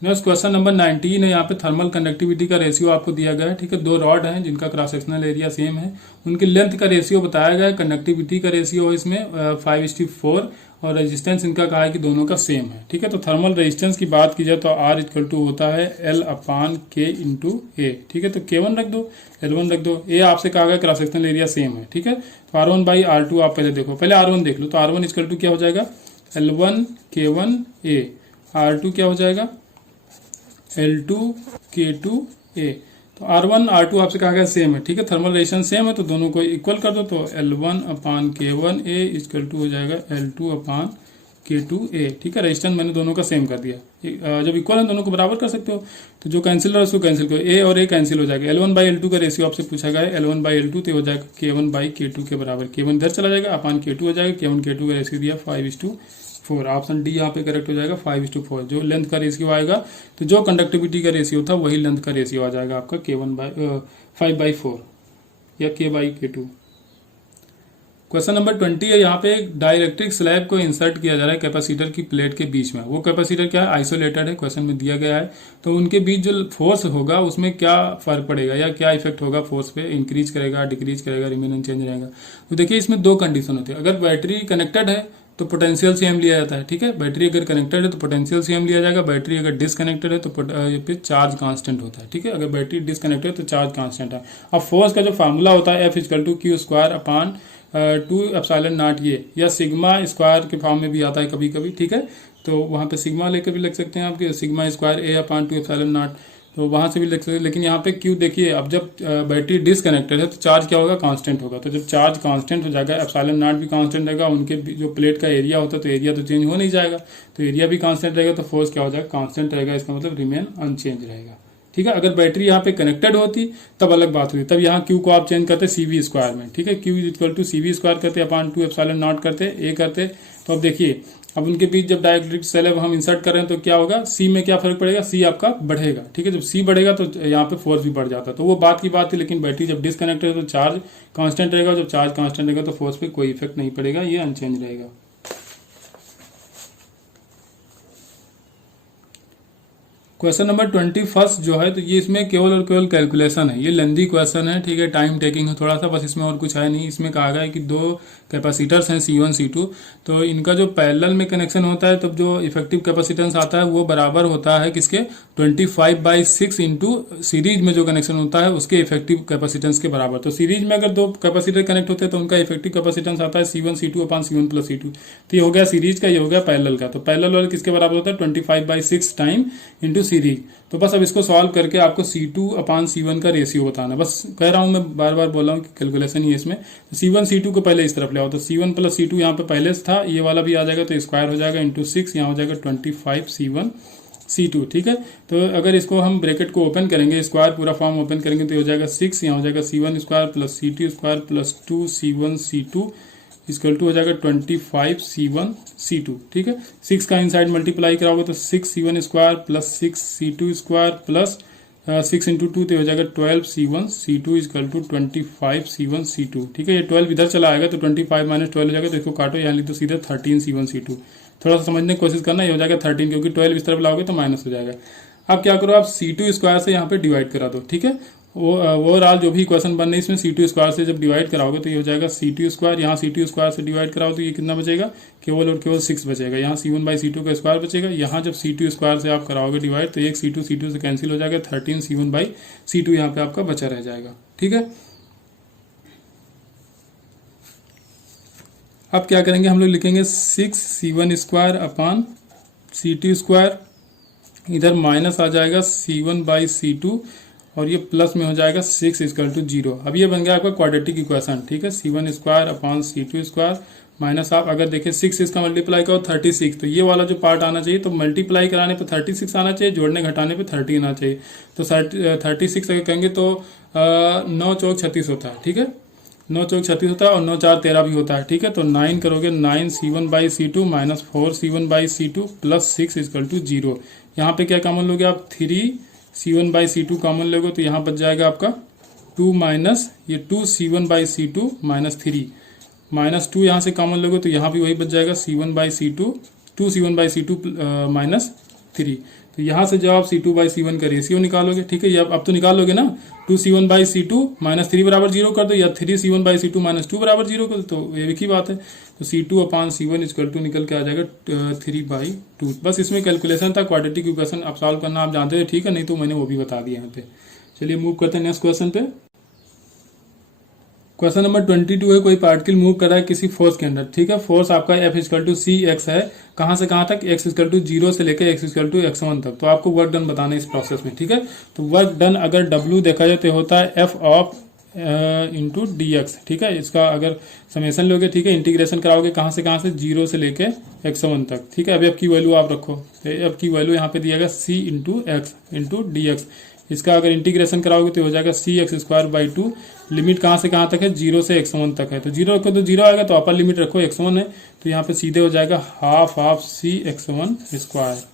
Next question number 19 है, यहाँ पे थर्मल कंडक्टिविटी का रेशियो आपको दिया गया है, ठीक है। 2 रॉड हैं जिनका क्रॉस सेक्शनल एरिया सेम है, उनकी लेंथ का रेशियो बताया गया है। कंडक्टिविटी का रेशियो है इसमें 5:4, और रेजिस्टेंस इनका कहा है कि दोनों का सेम है। ठीक है, तो थर्मल रेजिस्टेंस की बात की जाए तो R इक्वल टू होता है L/K इंटू ए। ठीक है, तो K1 रख दो, L1 रख दो, ए आपसे कहा गया क्रॉस सेक्शनल एरिया सेम है। ठीक है, तो R1/R2 आप पहले देखो, पहले R1 देख लो, तो R1 इक्वल टू क्या हो जाएगा L1 K1 A, R2 क्या हो जाएगा L2 K2 A। तो R1 R2 आपसे कहा गया सेम है। ठीक है, थर्मल रेजिस्टेंस सेम है तो दोनों को इक्वल कर दो, तो L1/K1A इक्वल टू हो जाएगा L2/K2A। ठीक है, रेजिस्टेंस मैंने दोनों का सेम कर दिया। जब इक्वल है दोनों को बराबर कर सकते हो, तो जो कैंसिल है उसको कैंसिल करो, ए और ए कैंसिल हो जाएगा। L1/L2 का रेशियो आपसे पूछा गया है, L1/L2 तो हो जाएगा K1/K2 के बराबर, K1 इधर चला जाएगा, अपान K2 हो जाएगा, K1 K2 का रेशियो दिया 5:4। ऑप्शन डी यहाँ पे करेक्ट हो जाएगा 5:4। जो लेंथ का रेशियो आएगा तो जो कंडक्टिविटी का रेशियो था वही लेंथ का रेशियो आ जाएगा आपका K1/5/4 या K/K2। क्वेश्चन नंबर 20 है, यहाँ पे एक डाइलेक्ट्रिक स्लैब को इंसर्ट किया जा रहा है कैपेसिटर की प्लेट के बीच में। वो कैपेसिटर क्या है, आइसोलेटेड है, क्वेश्चन में दिया गया है। तो उनके बीच जो फोर्स होगा उसमें क्या फर्क पड़ेगा या क्या इफेक्ट होगा फोर्स पे, इंक्रीज करेगा, डिक्रीज करेगा, रिमेन अनचेंज रहेगा। तो देखिए इसमें दो कंडीशन होती है। अगर बैटरी कनेक्टेड है तो पोटेंशियल सेम लिया जाता है। ठीक है, बैटरी अगर कनेक्टेड है तो पोटेंशियल सेम लिया जाएगा, बैटरी अगर डिसकनेक्टेड है तो फिर चार्ज कांस्टेंट होता है। ठीक है, अगर बैटरी डिसकनेक्टेड है तो चार्ज कांस्टेंट है। अब फोर्स का जो फार्मूला होता है F इक्वल टू Q² / 2ε0 ये, या सिग्मा स्क्वायर के फॉर्म में भी आता है कभी कभी। ठीक है, तो वहां पे सिग्मा लेकर भी लिख सकते हैं आपके, सिग्मा स्क्वायर A/2ε0, तो वहां से भी लिख सकते हैं। लेकिन यहाँ पे क्यू देखिए, अब जब बैटरी डिसकनेक्टेड है तो चार्ज क्या होगा, कांस्टेंट होगा। तो जब चार्ज कांस्टेंट हो जाएगा, ε0 भी कांस्टेंट रहेगा, उनके जो प्लेट का एरिया होता है तो एरिया तो चेंज हो नहीं जाएगा, तो एरिया भी कांस्टेंट रहेगा, तो फोर्स क्या हो जाएगा, कांस्टेंट रहेगा। इसका मतलब रिमेन अनचेंज रहेगा। ठीक है, अगर बैटरी यहाँ पे कनेक्टेड होती तब अलग बात होती, तब यहाँ क्यू को आप चेंज करते CV² में। ठीक है, क्यू इक्वल टू CV² करते, अपान 2ε0 करते, ए करते। तो अब देखिए, अब उनके बीच जब डाइलेक्ट्रिक स्लैब हम इंसर्ट कर रहे हैं तो क्या होगा, सी में क्या फर्क पड़ेगा, सी आपका बढ़ेगा। ठीक है, जब सी बढ़ेगा तो यहाँ पे फोर्स भी बढ़ जाता है। तो वो बात की बात थी, लेकिन बैटरी जब डिसकनेक्टेड है तो चार्ज कांस्टेंट रहेगा, जब चार्ज कांस्टेंट रहेगा तो फोर्स पे कोई इफेक्ट नहीं पड़ेगा, ये अनचेंज रहेगा। क्वेश्चन नंबर 21 जो है, तो ये इसमें केवल और केवल कैलकुलेशन है, ये लेंदी क्वेश्चन है। ठीक है, टाइम टेकिंग है थोड़ा सा, बस इसमें और कुछ है नहीं। इसमें कहा गया है कि दो कैपेसिटर्स हैं C1 C2, तो इनका जो पैरेलल में कनेक्शन होता है तब जो इफेक्टिव कैपेसिटेंस आता है वो बराबर होता है किसके, 25/6 इंटू सीरीज में जो कनेक्शन होता है उसके इफेक्टिव कैपेसिटेंस के बराबर। तो सीरीज में अगर दो कैपेसिटर कनेक्ट होते हैं तो उनका इफेक्टिव कैपेसिटेंस आता है C1 C2 अपान C1 + C2। तो ये हो गया सीरीज का, ये हो गया पैरेलल का। तो पैरेलल वाले किसके बराबर होता है, 25/6 टाइम इंटू सीरीज। तो बस अब इसको सॉल्व करके आपको C2/C1 का रेशियो बताना। बस कह रहा हूं, मैं बार बार बोल रहा हूं कि कैलकुलेशन ही है इसमें। तो C1 C2 को पहले इस तरफ ले आओ, तो C1 + C2 यहाँ पे पहले से था, ये वाला भी आ जाएगा तो स्क्वायर हो जाएगा इंटू 6, यहाँ हो जाएगा 25C1 C2। ठीक है, तो अगर इसको हम ब्रैकेट को ओपन करेंगे, स्क्वायर पूरा फॉर्म ओपन करेंगे तो हो जाएगा 6, यहाँ हो जाएगा C1² + C2² + 2C1 C2 equal to हो जाएगा 25C1 C2। ठीक है, 6 का इनसाइड मल्टीप्लाई कराओगे तो 6C1² + 6C2² प्लस 6 × 2 तो हो जाएगा 12C1 C2 equal to 25C1 C2। ठीक है, ये 12 इधर चला आएगा तो 25 - 12 हो जाएगा, तो इसको काटो, यहाँ लिख दो सीधे 13C1 C2। थोड़ा सा समझने की कोशिश करना, ये हो जाएगा 13, क्योंकि 12 इस तरफ लाओगे तो माइनस हो जाएगा। अब क्या करो, आप C2² से यहाँ पे डिवाइड करा दो। ठीक है, वो ओवरऑल जो भी क्वेश्चन बन रही है इसमें C2² से जब डिवाइड कराओगे तो ये हो जाएगा C2², यहाँ C2² से डिवाइड कराओ तो ये कितना बचेगा, केवल और केवल 6 बचेगा। यहाँ C1/C2 का स्क्वायर बचेगा, यहाँ जब C2² से आप कराओगे डिवाइड तो एक C2 से कैंसिल हो जाएगा, 13C1/C2 यहाँ पे आपका बचा रह जाएगा। ठीक है, अब क्या करेंगे, हम लोग लिखेंगे 6C1² अपान C2², इधर माइनस आ जाएगा C1/C2 और ये प्लस में हो जाएगा 6 इक्वल टू 0। अब ये बन गया आपका क्वाड्रेटिक इक्वेशन। ठीक है, C1² अपान C2² माइनस, आप अगर देखें 6 इसका मल्टीप्लाई करो 36, तो ये वाला जो पार्ट आना चाहिए, तो मल्टीप्लाई कराने पे 36 आना चाहिए, जोड़ने घटाने पे 30 आना चाहिए। तो 36 अगर कहेंगे तो 9 चौक 36 होता है। ठीक है, 9 चौक 36 होता है और 9 4 13 भी होता है। ठीक है, तो 9 करोगे 9C1/C2 minus 4C1/C2 plus 6 equal to 0। यहाँ पे क्या कॉमन लोगे आप, 3C1/C2 कॉमन लोगे तो यहाँ बच जाएगा आपका 2 माइनस ये 2C1/C2 माइनस 3, माइनस 2 यहाँ से कॉमन लोगे तो यहाँ भी वही बच जाएगा C1/C2 2C1/C2 माइनस 3। तो यहाँ से जब आप C2/C1 का रेशियो निकालोगे, ठीक है, ये अब तो निकाल लोगे ना, 2C1/C2 माइनस 3 बराबर 0 कर दो, या 3C1/C2 माइनस 2 बराबर 0 कर दो, तो एक ही बात है। तो C2/C1 इक्वल टू निकल के आ जाएगा 3/2। बस इसमें कैलकुलेशन था, क्वाड्रेटिक इक्वेशन आप सॉल्व करना आप जानते थे, ठीक है, नहीं तो मैंने वो भी बता दिया यहाँ पे। चलिए मूव करते हैं नेक्स्ट क्वेश्चन पे। क्वेश्चन नंबर 22 है, कोई पार्टिकल मूव कर रहा है किसी फोर्स के अंदर, ठीक है, फोर्स आपका F equal to C X है, कहां से कहां तक, x इक्वल टू 0 से लेकर x इक्वल टू x1 तक। तो आपको वर्क डन बताना है इस प्रोसेस में, ठीक है। तो वर्क डन अगर W देखा जाए तो होता है F of into D x, ठीक है। इसका अगर समेशन लोगे, ठीक है, इंटीग्रेशन कराओगे कहां से 0 से लेके x1 तक, ठीक है। अब F की वैल्यू आप रखो, तो F की वैल्यू यहाँ पे दिया गया c into x into D x. इसका अगर इंटीग्रेशन कराओगे तो हो जाएगा cx²/2। लिमिट कहां से कहां तक है, 0 से x1 तक है, तो 0 रखो तो 0 आएगा, तो अपर लिमिट रखो x1 है, तो यहाँ पे सीधे हो जाएगा half of cx1²।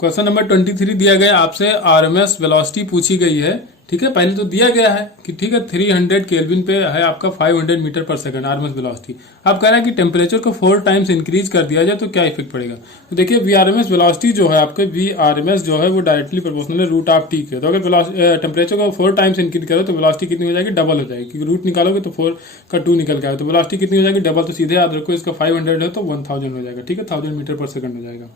Question number 23 दिया गया आपसे आरएमएस वेलोसिटी पूछी गई है, ठीक है। पहले तो दिया गया है कि ठीक है 300 केल्विन पे है आपका 500 मीटर पर सेकंड आरएमएस वेलोसिटी। आप कह रहे हैं कि टेम्परेचर को 4 टाइम्स इंक्रीज कर दिया जाए तो क्या इफेक्ट पड़ेगा। तो देखिए वीआरएमएस वेलोसिटी जो है आपके वीआरएमएस जो है वो डायरेक्टली प्रोपोर्शनल है रूट ऑफ टी के। तो अगर टेम्परेचर को 4 टाइम्स इंक्रीज करो तो वेलोसिटी कितनी हो जाएगी, डबल हो जाएगी, क्योंकि रूट निकालोगे तो 4 का 2 निकल के आएगा, तो वेलोसिटी कितनी हो जाएगी, डबल। तो सीधे याद रखो इसका 500 है तो 1000 हो जाएगा, ठीक है, 1000 मीटर पर सेकंड हो जाएगा।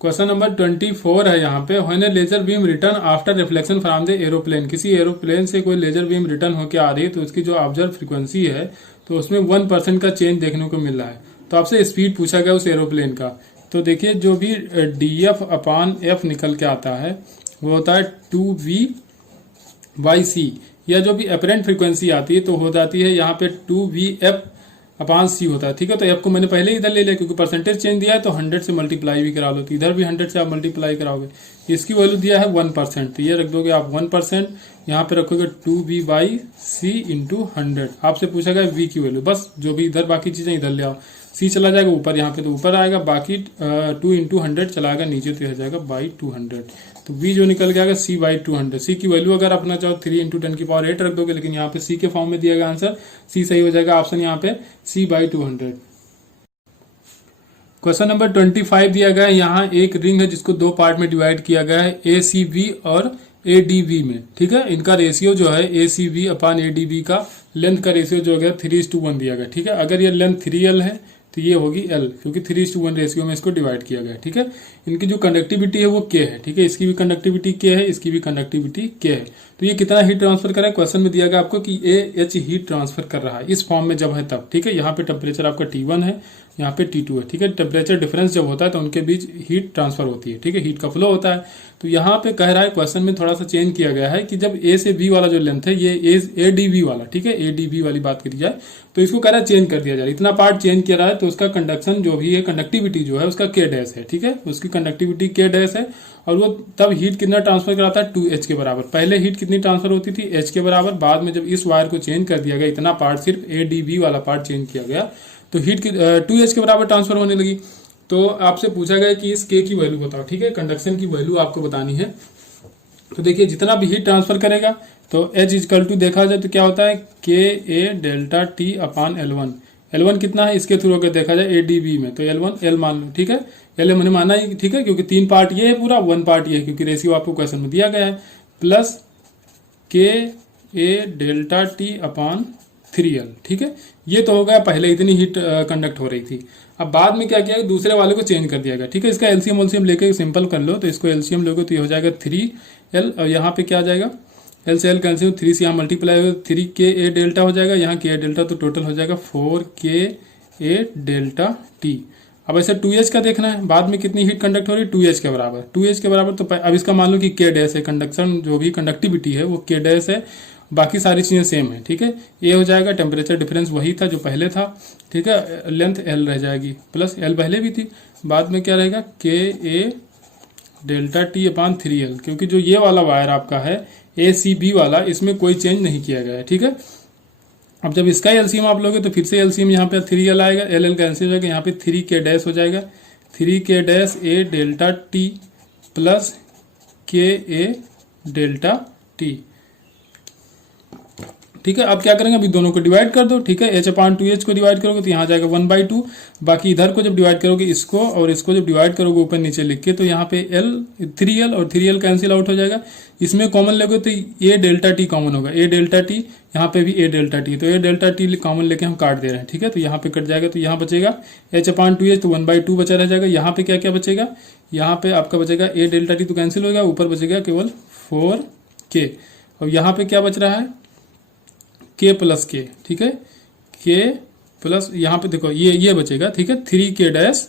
क्वेश्चन नंबर 24 है यहाँ पे, when a laser beam return after reflection from the aeroplane, किसी एरोप्लेन से कोई लेजर बीम रिटर्न होकर आ रही है तो उसकी जो ऑब्जर्व फ्रीक्वेंसी है तो उसमें 1% का चेंज देखने को मिल रहा है। तो आपसे स्पीड पूछा गया उस एरोप्लेन का। तो देखिए जो भी dF/F निकल के आता है वो होता है 2V/c, या जो भी अपरेंट फ्रीक्वेंसी आती है तो हो जाती है यहाँ पे 2VF/c होता है, ठीक है। तो एफ को मैंने पहले ही इधर ले लिया क्योंकि परसेंटेज चेंज दिया है, तो 100 से मल्टीप्लाई भी करा लो, तो इधर भी 100 से आप मल्टीप्लाई कराओगे। इसकी वैल्यू दिया है 1%, तो ये रख दोगे आप 1%, यहाँ पे रखोगे 2V/c इंटू 100। आपसे पूछा गया V की वैल्यू, बस जो भी इधर बाकी चीजें इधर ले आओ, C चला जाएगा ऊपर, यहाँ पे तो ऊपर आएगा, बाकी 2 इंटू 100 चला आएगा नीचे, तो हो जाएगा बाई 200। तो V जो निकल के आएगा C/200। C की वैल्यू अगर अपना चाहो 3 इंटू 10⁸ रख दोगे, लेकिन यहाँ पे C के फॉर्म में दिया गया आंसर, C सही हो जाएगा ऑप्शन यहाँ पे C/200। क्वेश्चन नंबर 25 दिया गया है, यहाँ एक रिंग है जिसको 2 पार्ट में डिवाइड किया गया है, ACV और ADV में, ठीक है। इनका रेशियो जो है ACV/ADV का लेंथ का रेशियो जो है 3:1 दिया गया, ठीक है। अगर ये लेंथ 3L है तो ये होगी L, क्योंकि 3:1 रेशियो में इसको डिवाइड किया गया है, ठीक है। इनकी जो कंडक्टिविटी है वो K है, ठीक है, इसकी भी कंडक्टिविटी K है, इसकी भी कंडक्टिविटी K है। तो ये कितना हीट ट्रांसफर कर रहा है, क्वेश्चन में दिया गया आपको कि AH हीट ट्रांसफर कर रहा है इस फॉर्म में जब है तब, ठीक है। यहाँ पे टेम्परेचर आपका T1 है, यहाँ पे T2 है, ठीक है। टेम्परेचर डिफरेंस जब होता है तो उनके बीच हीट ट्रांसफर होती है, ठीक है, हीट का फ्लो होता है। तो यहाँ पे कह रहा है क्वेश्चन में थोड़ा सा चेंज किया गया है कि जब A से B वाला जो लेंथ है ये ADV वाला, ठीक है, ADV वाली बात करी जाए तो इसको कह रहा है चेंज कर दिया जाए, इतना पार्ट चेंज किया रहा है तो उसका कंडक्शन जो भी है, कंडक्टिविटी जो है उसका K डैश है, ठीक है, उसकी कंडक्टिविटी K डैश है। और वो तब हीट कितना ट्रांसफर कराता है, 2H के बराबर। पहले हीट कितनी ट्रांसफर होती थी, H के बराबर, बाद में जब इस वायर को चेंज कर दिया गया, इतना पार्ट सिर्फ ADV वाला पार्ट चेंज किया गया तो हीट 2H के बराबर ट्रांसफर होने लगी। तो आपसे पूछा गया कि इस K की वैल्यू बताओ, ठीक है, कंडक्शन की वैल्यू आपको बतानी है। तो देखिए जितना भी हीट ट्रांसफर करेगा तो H इक्वल टू देखा जाए तो क्या होता है KA∆T/L1। L1 कितना है इसके थ्रू अगर देखा जाए ADV में, तो L1 L मान लो, ठीक है, L मैंने माना ही, ठीक है, क्योंकि 3 पार्ट ये है पूरा, 1 पार्ट ये है, क्योंकि रेशियो आपको क्वेश्चन में दिया गया है, प्लस KA∆T/3L, ठीक है। ये तो हो गया पहले इतनी हीट कंडक्ट हो रही थी। अब बाद में क्या किया, दूसरे वाले को चेंज कर दिया गया, ठीक है। इसका एलसीएम लेके सिंपल कर लो, तो इसको एलसीएम लोगे तो ये हो जाएगा 3L, और यहाँ पे क्या आ जाएगा, L से L कैंसिल, 3 से यहाँ मल्टीप्लाई हो 3KA∆ हो जाएगा, यहाँ KA∆, तो टोटल हो जाएगा 4KA∆T। अब ऐसे 2H का देखना है, बाद में कितनी हीट कंडक्ट हो रही है, 2H के बराबर, 2H के बराबर। तो अब इसका मान लो कि K डैश है, कंडक्शन जो भी कंडक्टिविटी है वो K डैश है, बाकी सारी चीजें सेम है, ठीक है। ये हो जाएगा, टेम्परेचर डिफरेंस वही था जो पहले था, ठीक है, लेंथ L रह जाएगी, प्लस L पहले भी थी, बाद में क्या रहेगा KA∆T/3L, क्योंकि जो ये वाला वायर आपका है ACB वाला, इसमें कोई चेंज नहीं किया गया है, ठीक है। अब जब इसका एलसीएम आप लोगे तो फिर से एलसीएम यहाँ पे 3L आएगा, LL कैंसिल हो जाएगा, यहाँ पे 3K डैश हो जाएगा, 3K dash A∆T plus KA∆T, ठीक है। अब क्या करेंगे, अभी दोनों को डिवाइड कर दो, ठीक है। h/2h को डिवाइड करोगे तो यहाँ जाएगा 1/2, बाकी इधर को जब डिवाइड करोगे इसको और इसको जब डिवाइड करोगे ऊपर नीचे लिख के, तो यहाँ पे l 3l और 3l कैंसिल आउट हो जाएगा। इसमें कॉमन लोगे तो a डेल्टा t कॉमन होगा, a डेल्टा t, यहाँ पे भी a डेल्टा t, तो a डेल्टा t कॉमन लेके हम काट दे रहे हैं, ठीक है। तो यहाँ पे कट जाएगा, तो यहाँ बचेगा h/2h, तो 1/2 बचा रह जाएगा। यहाँ पे क्या क्या बचेगा, यहाँ पे आपका बचेगा a डेल्टा t तो कैंसिल होगा, ऊपर बचेगा केवल 4k, और यहाँ पे क्या बच रहा है k प्लस के, ठीक है। k प्लस यहाँ पे देखो ये बचेगा, ठीक है, 3k डैश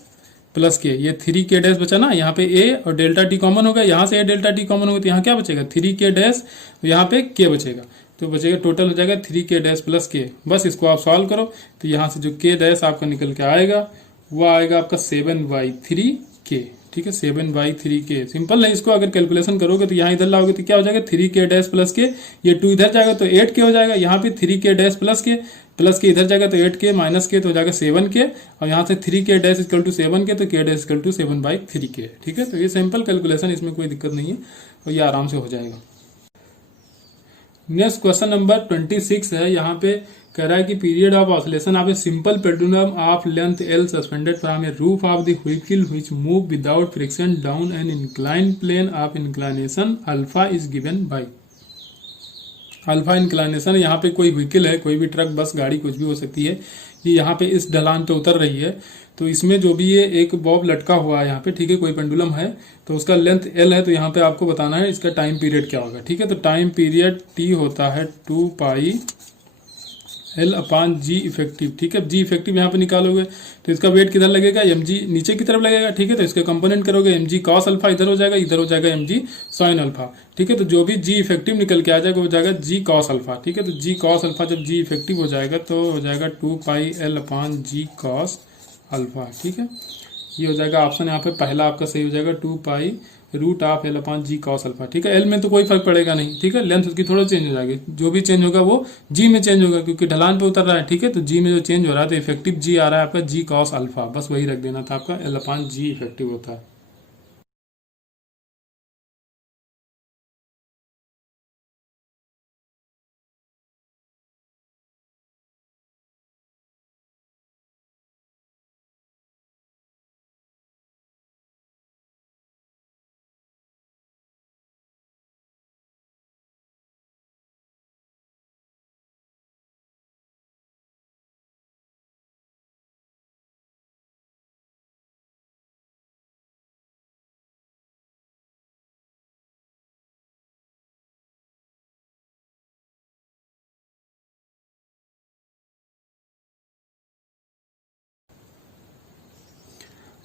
प्लस के, ये 3k डैश बचा ना, यहाँ पे a और डेल्टा t कॉमन होगा, यहाँ से a डेल्टा t कॉमन होगा तो यहाँ क्या बचेगा 3k डैश, तो यहाँ पे k बचेगा, तो बचेगा टोटल हो जाएगा 3k डैश प्लस के। बस इसको आप सॉल्व करो तो यहाँ से जो k डैश आपका निकल के आएगा वो आएगा आपका 7/3k, ठीक है, 7/3k। सिंपल है, इसको अगर कैलकुलेशन करोगे तो यहाँ इधर लाओगे तो क्या हो जाएगा 3k डैश प्लस के, ये 2 इधर जाएगा तो 8k हो जाएगा, यहाँ पे 3k डैश प्लस के इधर जाएगा तो 8k माइनस के तो हो जाएगा 7k, और यहाँ से 3k dash equal to 7k तो k dash equal to 7/3k, ठीक है। तो ये सिंपल कैलकुलेशन, इसमें कोई दिक्कत नहीं है और ये आराम से हो जाएगा। नेक्स्ट क्वेश्चन नंबर 26 है, यहाँ पे कह रहा है कि period of oscillation of a simple pendulum of length L suspended from a roof of the vehicle which move without friction down an inclined plane of inclination alpha is given by. Alpha inclination, यहाँ पे कोई vehicle है, कोई भी truck bus गाड़ी कुछ भी हो सकती है, ये यहाँ पे इस ढलान पे उतर रही है, तो इसमें जो भी ये एक बॉब लटका हुआ है यहाँ पे, ठीक है, कोई पेंडुलम है, तो उसका लेंथ L है, तो यहाँ पे आपको बताना है इसका टाइम पीरियड क्या होगा, ठीक है। तो टाइम पीरियड T होता है 2π L/g इफेक्टिव, ठीक है। जी इफेक्टिव यहाँ पे निकालोगे तो इसका वेट किधर लगेगा, mg नीचे की तरफ लगेगा, ठीक है। तो इसके कंपोनेंट करोगे mg cos अल्फा इधर हो जाएगा, इधर हो जाएगा mg sin अल्फा, ठीक है। तो जो भी जी इफेक्टिव निकल के आ जाएगा वो जाएगा g cos अल्फा, ठीक है। तो g cos अल्फा जब जी इफेक्टिव हो जाएगा तो हो जाएगा 2π L/g cos अल्फा, ठीक है। ये हो जाएगा ऑप्शन यहाँ पे पहला आपका सही हो जाएगा 2π √L/g cos अल्फा, ठीक है। L में तो कोई फर्क पड़ेगा नहीं, ठीक है, लेंथ उसकी थोड़ा चेंज हो जाएगी, जो भी चेंज होगा वो G में चेंज होगा क्योंकि ढलान पे उतर रहा है, ठीक है। तो G में जो चेंज हो रहा है तो इफेक्टिव G आ रहा है आपका g cos अल्फा, बस वही रख देना था, आपका L/g इफेक्टिव होता है।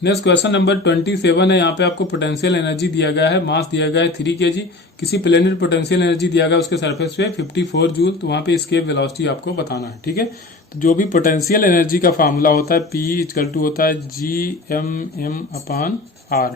नेक्स्ट क्वेश्चन नंबर 27 है, यहाँ पे आपको पोटेंशियल एनर्जी दिया गया है, मास दिया गया है 3 kg, किसी प्लेनेट पोटेंशियल एनर्जी दिया गया है उसके सरफेस पे 54 जूल, तो वहाँ पे एस्केप वेलोसिटी आपको बताना है, ठीक है। तो जो भी पोटेंशियल एनर्जी का फार्मूला होता है P = होता है Gm/r,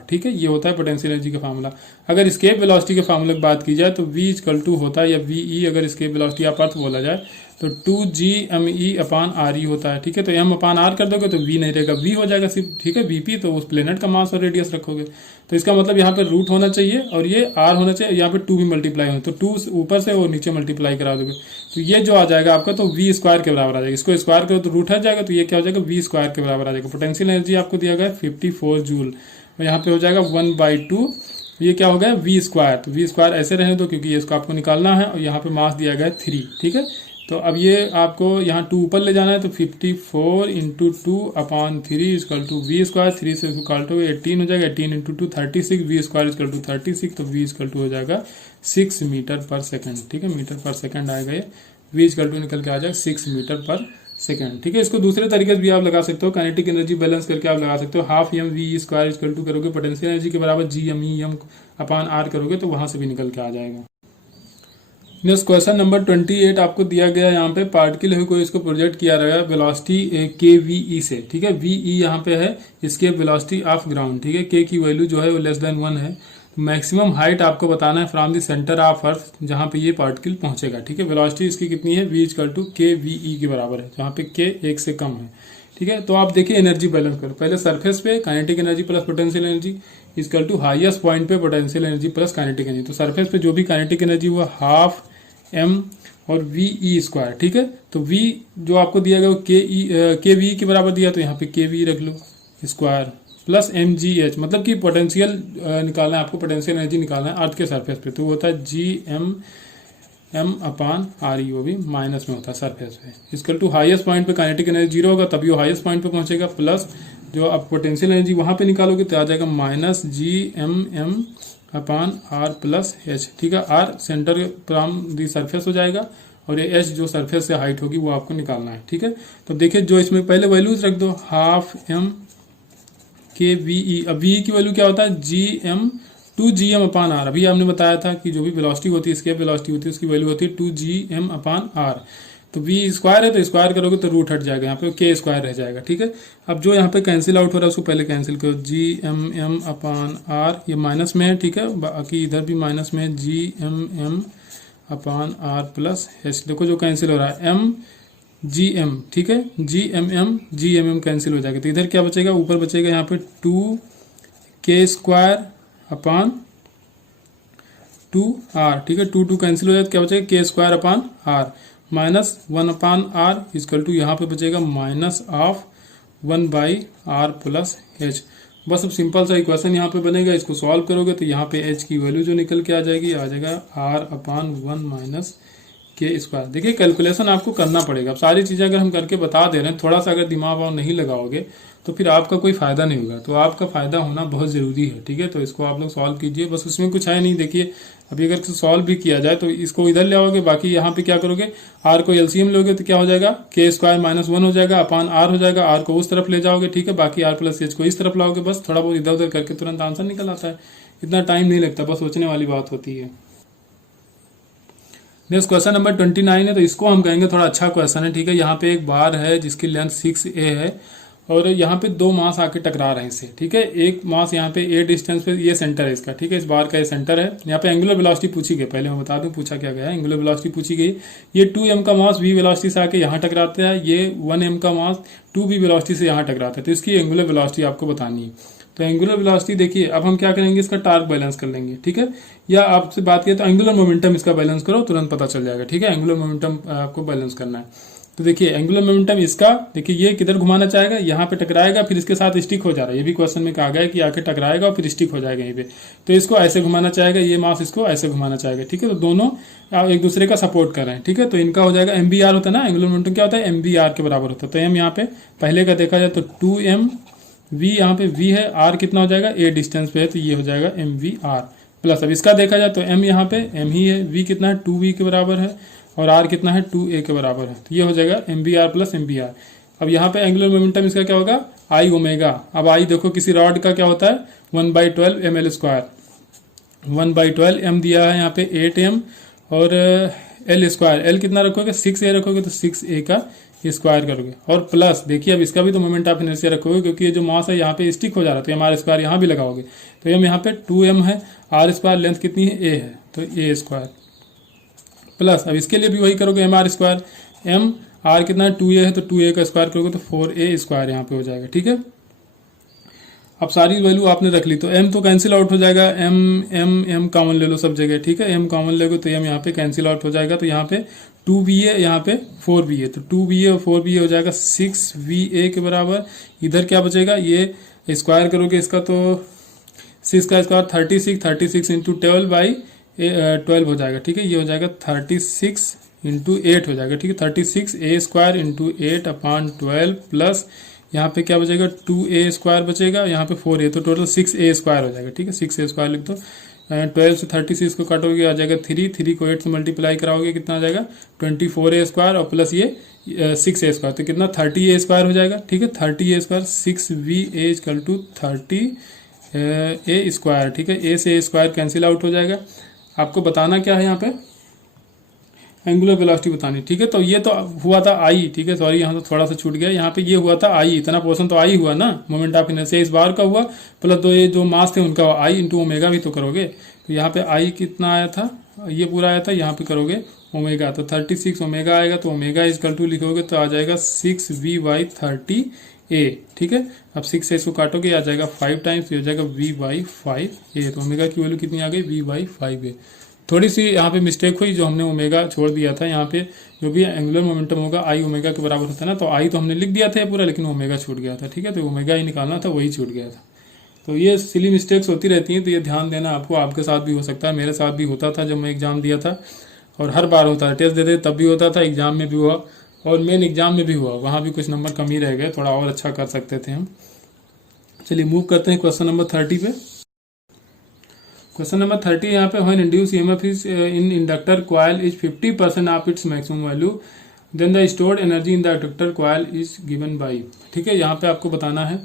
ठीक है, ये होता है पोटेंशियल एनर्जी का फार्मूला। अगर एस्केप वेलोसिटी के फार्मूले की बात की जाए तो V = होता है, या VE अगर एस्केप वेलोसिटी आप अर्थ बोला जाए तो 2Gme/re होता है, ठीक है। तो m/r कर दोगे तो v नहीं रहेगा, v हो जाएगा सिर्फ, ठीक है, vp, तो उस प्लेनेट का मास और रेडियस रखोगे तो इसका मतलब यहाँ पे रूट होना चाहिए और ये r होना चाहिए, यहाँ पे 2 भी मल्टीप्लाई हो तो 2 ऊपर से और नीचे मल्टीप्लाई करा दोगे तो ये जो आ जाएगा आपका तो v² के बराबर आ जाएगा, इसको स्क्वायर करो तो रूट हट जाएगा, तो ये क्या हो जाएगा v² के बराबर आ जाएगा। पोटेंशियल एनर्जी आपको दिया गया 54 जूल और यहाँ पे हो जाएगा 1/2, ये क्या हो गया v², तो v² ऐसे रहने दो क्योंकि इसको आपको निकालना है, और यहाँ पे मास दिया गया 3, ठीक है। तो अब ये आपको यहाँ 2 ऊपर ले जाना है, तो 54 × 2/3 = v², 3 से इसको काटोगे 18 हो जाएगा, 18 × 2 36, v² = 36, तो v हो जाएगा 6 मीटर पर सेकंड, ठीक है, मीटर पर सेकंड आएगा, ये v निकल के आ जाएगा 6 मीटर पर सेकंड, ठीक है। इसको दूसरे तरीके से भी आप लगा सकते हो, काइनेटिक एनर्जी बैलेंस करके आप लगा सकते हो, हाफ mv² करोगे पोटेंशियल एनर्जी के बराबर Gme/r करोगे तो वहां से भी निकल के आ जाएगा। नेक्स्ट क्वेश्चन नंबर 28 आपको दिया गया, यहाँ पे पार्टिकल है कोई, इसको प्रोजेक्ट किया रहेगा वेलोसिटी kve से, ठीक है। ve यहाँ पे है इसके वेलोसिटी ऑफ ग्राउंड, ठीक है, k की वैल्यू जो है वो <1 है। मैक्सिमम हाइट आपको बताना है from the centre of earth, जहाँ पे ये पार्टिकल पहुंचेगा, ठीक है। वेलोसिटी इसकी कितनी है, v = kve के बराबर है, जहाँ पे k 1 से कम है, ठीक है। तो आप देखिए एनर्जी बैलेंस करो, पहले सरफेस पे kinetic energy plus potential energy = highest point पे potential energy plus kinetic energy. तो सरफेस पे जो भी काइनेटिक एनर्जी वो ½ m और वी ई स्क्वायर, ठीक है। तो वी जो आपको दिया गया वो के वी के बराबर दिया, तो यहाँ पे के वी रख लो स्क्वायर प्लस एम जी एच, मतलब कि पोटेंशियल निकालना है आपको, पोटेंशियल एनर्जी निकालना है अर्थ के सरफेस पे, तो वो होता है G M upon R E, वो भी माइनस में होता है सरफेस पे, इसकल टू हाईएस्ट पॉइंट पे काइनेटिक एनर्जी 0 होगा, तभी वो हाईएस्ट पॉइंट पे पहुंचेगा, प्लस जो आप पोटेंशियल एनर्जी वहां पे निकालोगे तो आ जाएगा minus G M upon R plus H, ठीक है। R centre from the surface हो जाएगा और ये एच जो सरफेस से हाइट होगी वो आपको निकालना है, ठीक है। तो देखिए जो इसमें पहले वैल्यूज रख दो, हाफ एम के वीई, अब वी की वैल्यू क्या होता है G M two G M upon R, अभी आपने बताया था कि जो भी वेलोसिटी होती है, स्केप वेलोसिटी होती है, उसकी वैल्यू होती है two G M upon R. तो वी स्क्वायर है तो स्क्वायर करोगे तो रूट हट जाएगा, यहाँ पे के स्क्वायर रह जाएगा, ठीक है। अब जो यहाँ पे कैंसिल आउट हो रहा है उसको पहले कैंसिल करो, जी एम अपान आर, ये माइनस में है, ठीक है, बाकी इधर भी माइनस में है, G M upon R plus H, देखो जो कैंसिल हो रहा है एम जी एम, ठीक है, जी एम कैंसिल हो जाएगा, तो इधर क्या बचेगा, ऊपर बचेगा यहाँ पे टू के स्क्वायर अपान टू आर, ठीक है, टू कैंसिल हो जाए तो क्या बचेगा के square upon R minus 1 upon R equal to यहाँ पे बचेगा minus of 1 by R plus H. बस अब सिंपल सा इक्वेशन यहाँ पे बनेगा, इसको सॉल्व करोगे तो यहाँ पे एच की वैल्यू जो निकल के आ जाएगा आर अपान 1 माइनस के स्क्वायर। देखिए कैलकुलेशन आपको करना पड़ेगा, अब सारी चीजें अगर हम करके बता दे रहे हैं, थोड़ा सा अगर दिमाग वाव नहीं लगाओगे तो फिर आपका कोई फायदा नहीं होगा, तो आपका फायदा होना बहुत जरूरी है, ठीक है। तो इसको आप लोग सॉल्व कीजिए, बस उसमें कुछ है नहीं, देखिए अभी अगर सॉल्व भी किया जाए तो इसको इधर ले आओगे, बाकी यहाँ पे क्या करोगे, आर को एलसीएम लोगे तो क्या हो जाएगा के स्क्वायर माइनस 1 हो जाएगा अपान आर हो जाएगा, आर को उस तरफ ले जाओगे, ठीक है, बाकी आर प्लस एच को इस तरफ लाओगे, बस थोड़ा बहुत इधर उधर करके तुरंत आंसर निकल आता है, इतना टाइम नहीं लगता, बस सोचने वाली बात होती है। नेक्स्ट क्वेश्चन नंबर 29 है, तो इसको हम कहेंगे थोड़ा अच्छा क्वेश्चन है, ठीक है। यहाँ पे एक बार है जिसकी लेंथ 6a है और यहाँ पे दो मास आके टकरा रहे हैं इससे, ठीक है। एक मास यहाँ पे a डिस्टेंस पे, ये सेंटर है इसका, ठीक है, इस बार का ये सेंटर है। यहाँ पे एंगुलर वेलोसिटी पूछी गई, पहले मैं बता दूं पूछा क्या गया है, एंगुलर वेलोसिटी पूछी गई। ये 2m का मास v वेलोसिटी से आके यहाँ टकराता है, ये 1m का मास 2v वेलोसिटी से यहाँ टकराता है, तो इसकी एंगुलर वेलोसिटी आपको बतानी है। तो एंगुलर वेलोसिटी देखिए, अब हम क्या करेंगे, इसका टार्क बैलेंस कर लेंगे, ठीक है, या आपसे बात किया तो एंगुलर मोमेंटम इसका बैलेंस करो, तुरंत पता चल जाएगा, ठीक है। एंगुलर मोमेंटम आपको बैलेंस करना है, तो देखिए एंगुलर मोमेंटम इसका, देखिए ये किधर घुमाना चाहेगा, यहाँ पे टकराएगा, फिर इसके साथ स्टिक हो जा रहा है, ये भी क्वेश्चन में कहा गया है कि आके टकराएगा और फिर स्टिक हो जाएगा यहीं पे, तो इसको ऐसे घुमाना चाहेगा, ये मास इसको ऐसे घुमाना चाहेगा, ठीक है। तो दोनों एक दूसरे का सपोर्ट कर रहे हैं, ठीक है। तो इनका हो जाएगा एम बी आर होता है ना, एंगुलर मोमेंटम क्या होता है, एम बी आर के बराबर होता है। तो एम यहाँ पे पहले का देखा जाए तो 2m, v यहाँ पे v है, r कितना हो जाएगा, a डिस्टेंस पे है, तो ये हो जाएगा एम वी आर प्लस, अब इसका देखा जाए तो m यहाँ पे m ही है, v कितना है 2v के बराबर है और r कितना है 2a के बराबर है, तो ये हो जाएगा M V R plus M V R. अब यहाँ पे एंगुलर मोमेंटम इसका क्या होगा, आई ओमेगा। अब आई देखो किसी रॉड का क्या होता है 1/12 ml स्क्वायर, 1/12 m दिया है यहाँ पे 8m और l स्क्वायर, l कितना रखोगे 6a रखोगे तो 6a का स्क्वायर करोगे, और प्लस देखिए अब इसका भी तो मोमेंट ऑफ इनर्शिया रखोगे, क्योंकि ये जो मास है यहाँ पे स्टिक हो जा रहा है, तो एम आर स्क्वायर यहाँ भी लगाओगे, तो एम यहाँ पे 2m है, आर स्क्वायर लेंथ कितनी है a है, तो a स्क्वायर प्लस, अब इसके लिए भी वही करोगे M R square, M R कितना है 2a है, तो 2a का स्क्वायर करोगे तो 4a स्क्वायर यहाँ पे हो जाएगा, ठीक है। अब सारी वैल्यू आपने रख ली, तो m तो कैंसिल आउट हो जाएगा, m कॉमन ले लो सब जगह, ठीक है, m कॉमन लेगो तो m यहाँ पे कैंसिल आउट हो जाएगा, तो यहाँ पे 2va यहाँ पे 4va, तो 2va और 4va हो जाएगा 6va के बराबर। इधर क्या बचेगा, ये स्क्वायर करोगे इसका तो 6 का स्क्वायर 36 इंटू 12/12 हो जाएगा, ठीक है, ये हो जाएगा 36 इंटू 8 हो जाएगा, ठीक है, 36a स्क्वायर इंटू 8 अपान 12 प्लस यहाँ पे क्या बचेगा 2a स्क्वायर बचेगा, यहाँ पे 4a, तो टोटल 6a स्क्वायर हो जाएगा, ठीक है, 6a स्क्वायर लिख दो। 12 से 36 को काटोगे आ जाएगा 3 को 8 से मल्टीप्लाई कराओगे कितना आ जाएगा 24a स्क्वायर और प्लस ये 6a स्क्वायर, तो कितना 30a स्क्वायर हो जाएगा, ठीक है, 30a square 6va equal to 30a square, ठीक है, a से a स्क्वायर कैंसिल आउट हो जाएगा। आपको बताना क्या है यहाँ पे, एंगुलर वेलोसिटी बतानी, ठीक है। तो ये तो हुआ था आई, ठीक है, सॉरी यहाँ तो थोड़ा सा छूट गया, यहाँ पे ये हुआ था आई, इतना पोर्शन तो आई हुआ ना, मोमेंट ऑफ इनर्शिया इस बार का हुआ, प्लस दो ये जो मास थे उनका आई इंटू ओमेगा भी तो करोगे, तो यहाँ पे आई कितना आया था, ये पूरा आया था, यहाँ पे करोगे ओमेगा, तो 36 ओमेगा आएगा, तो ओमेगा इजकल टू लिखोगे तो आ जाएगा 6v/30a, ठीक है। अब 6 से इसको काटोगे आ जाएगा 5 टाइम्स, हो जाएगा v/5a, तो ओमेगा की वैल्यू कितनी आ गई v/5a, थोड़ी सी यहाँ पे मिस्टेक हुई, जो हमने ओमेगा छोड़ दिया था। यहाँ पे जो भी एंगुलर मोमेंटम होगा आई ओमेगा के बराबर होता है ना, तो आई तो हमने लिख दिया था पूरा, लेकिन ओमेगा छूट गया था। ठीक है, तो ओमेगा ही निकालना था, वही छूट गया था। तो ये सिली मिस्टेक्स होती रहती हैं, तो ये ध्यान देना आपको, आपके साथ भी हो सकता है, मेरे साथ भी होता था जब मैं एग्जाम दिया था, और हर बार होता है, टेस्ट देते तब भी होता था, एग्जाम में भी हुआ, और मेन एग्जाम में भी हुआ, वहाँ भी कुछ नंबर कम ही रह गए, थोड़ा और अच्छा कर सकते थे हम। चलिए मूव करते हैं क्वेश्चन नंबर 30 पे। क्वेश्चन नंबर 30 यहाँ पे, when induce EMF is in inductor coil is 50% of its maximum value, then the stored energy in the inductor coil is given by. ठीक है, यहाँ पे आपको बताना है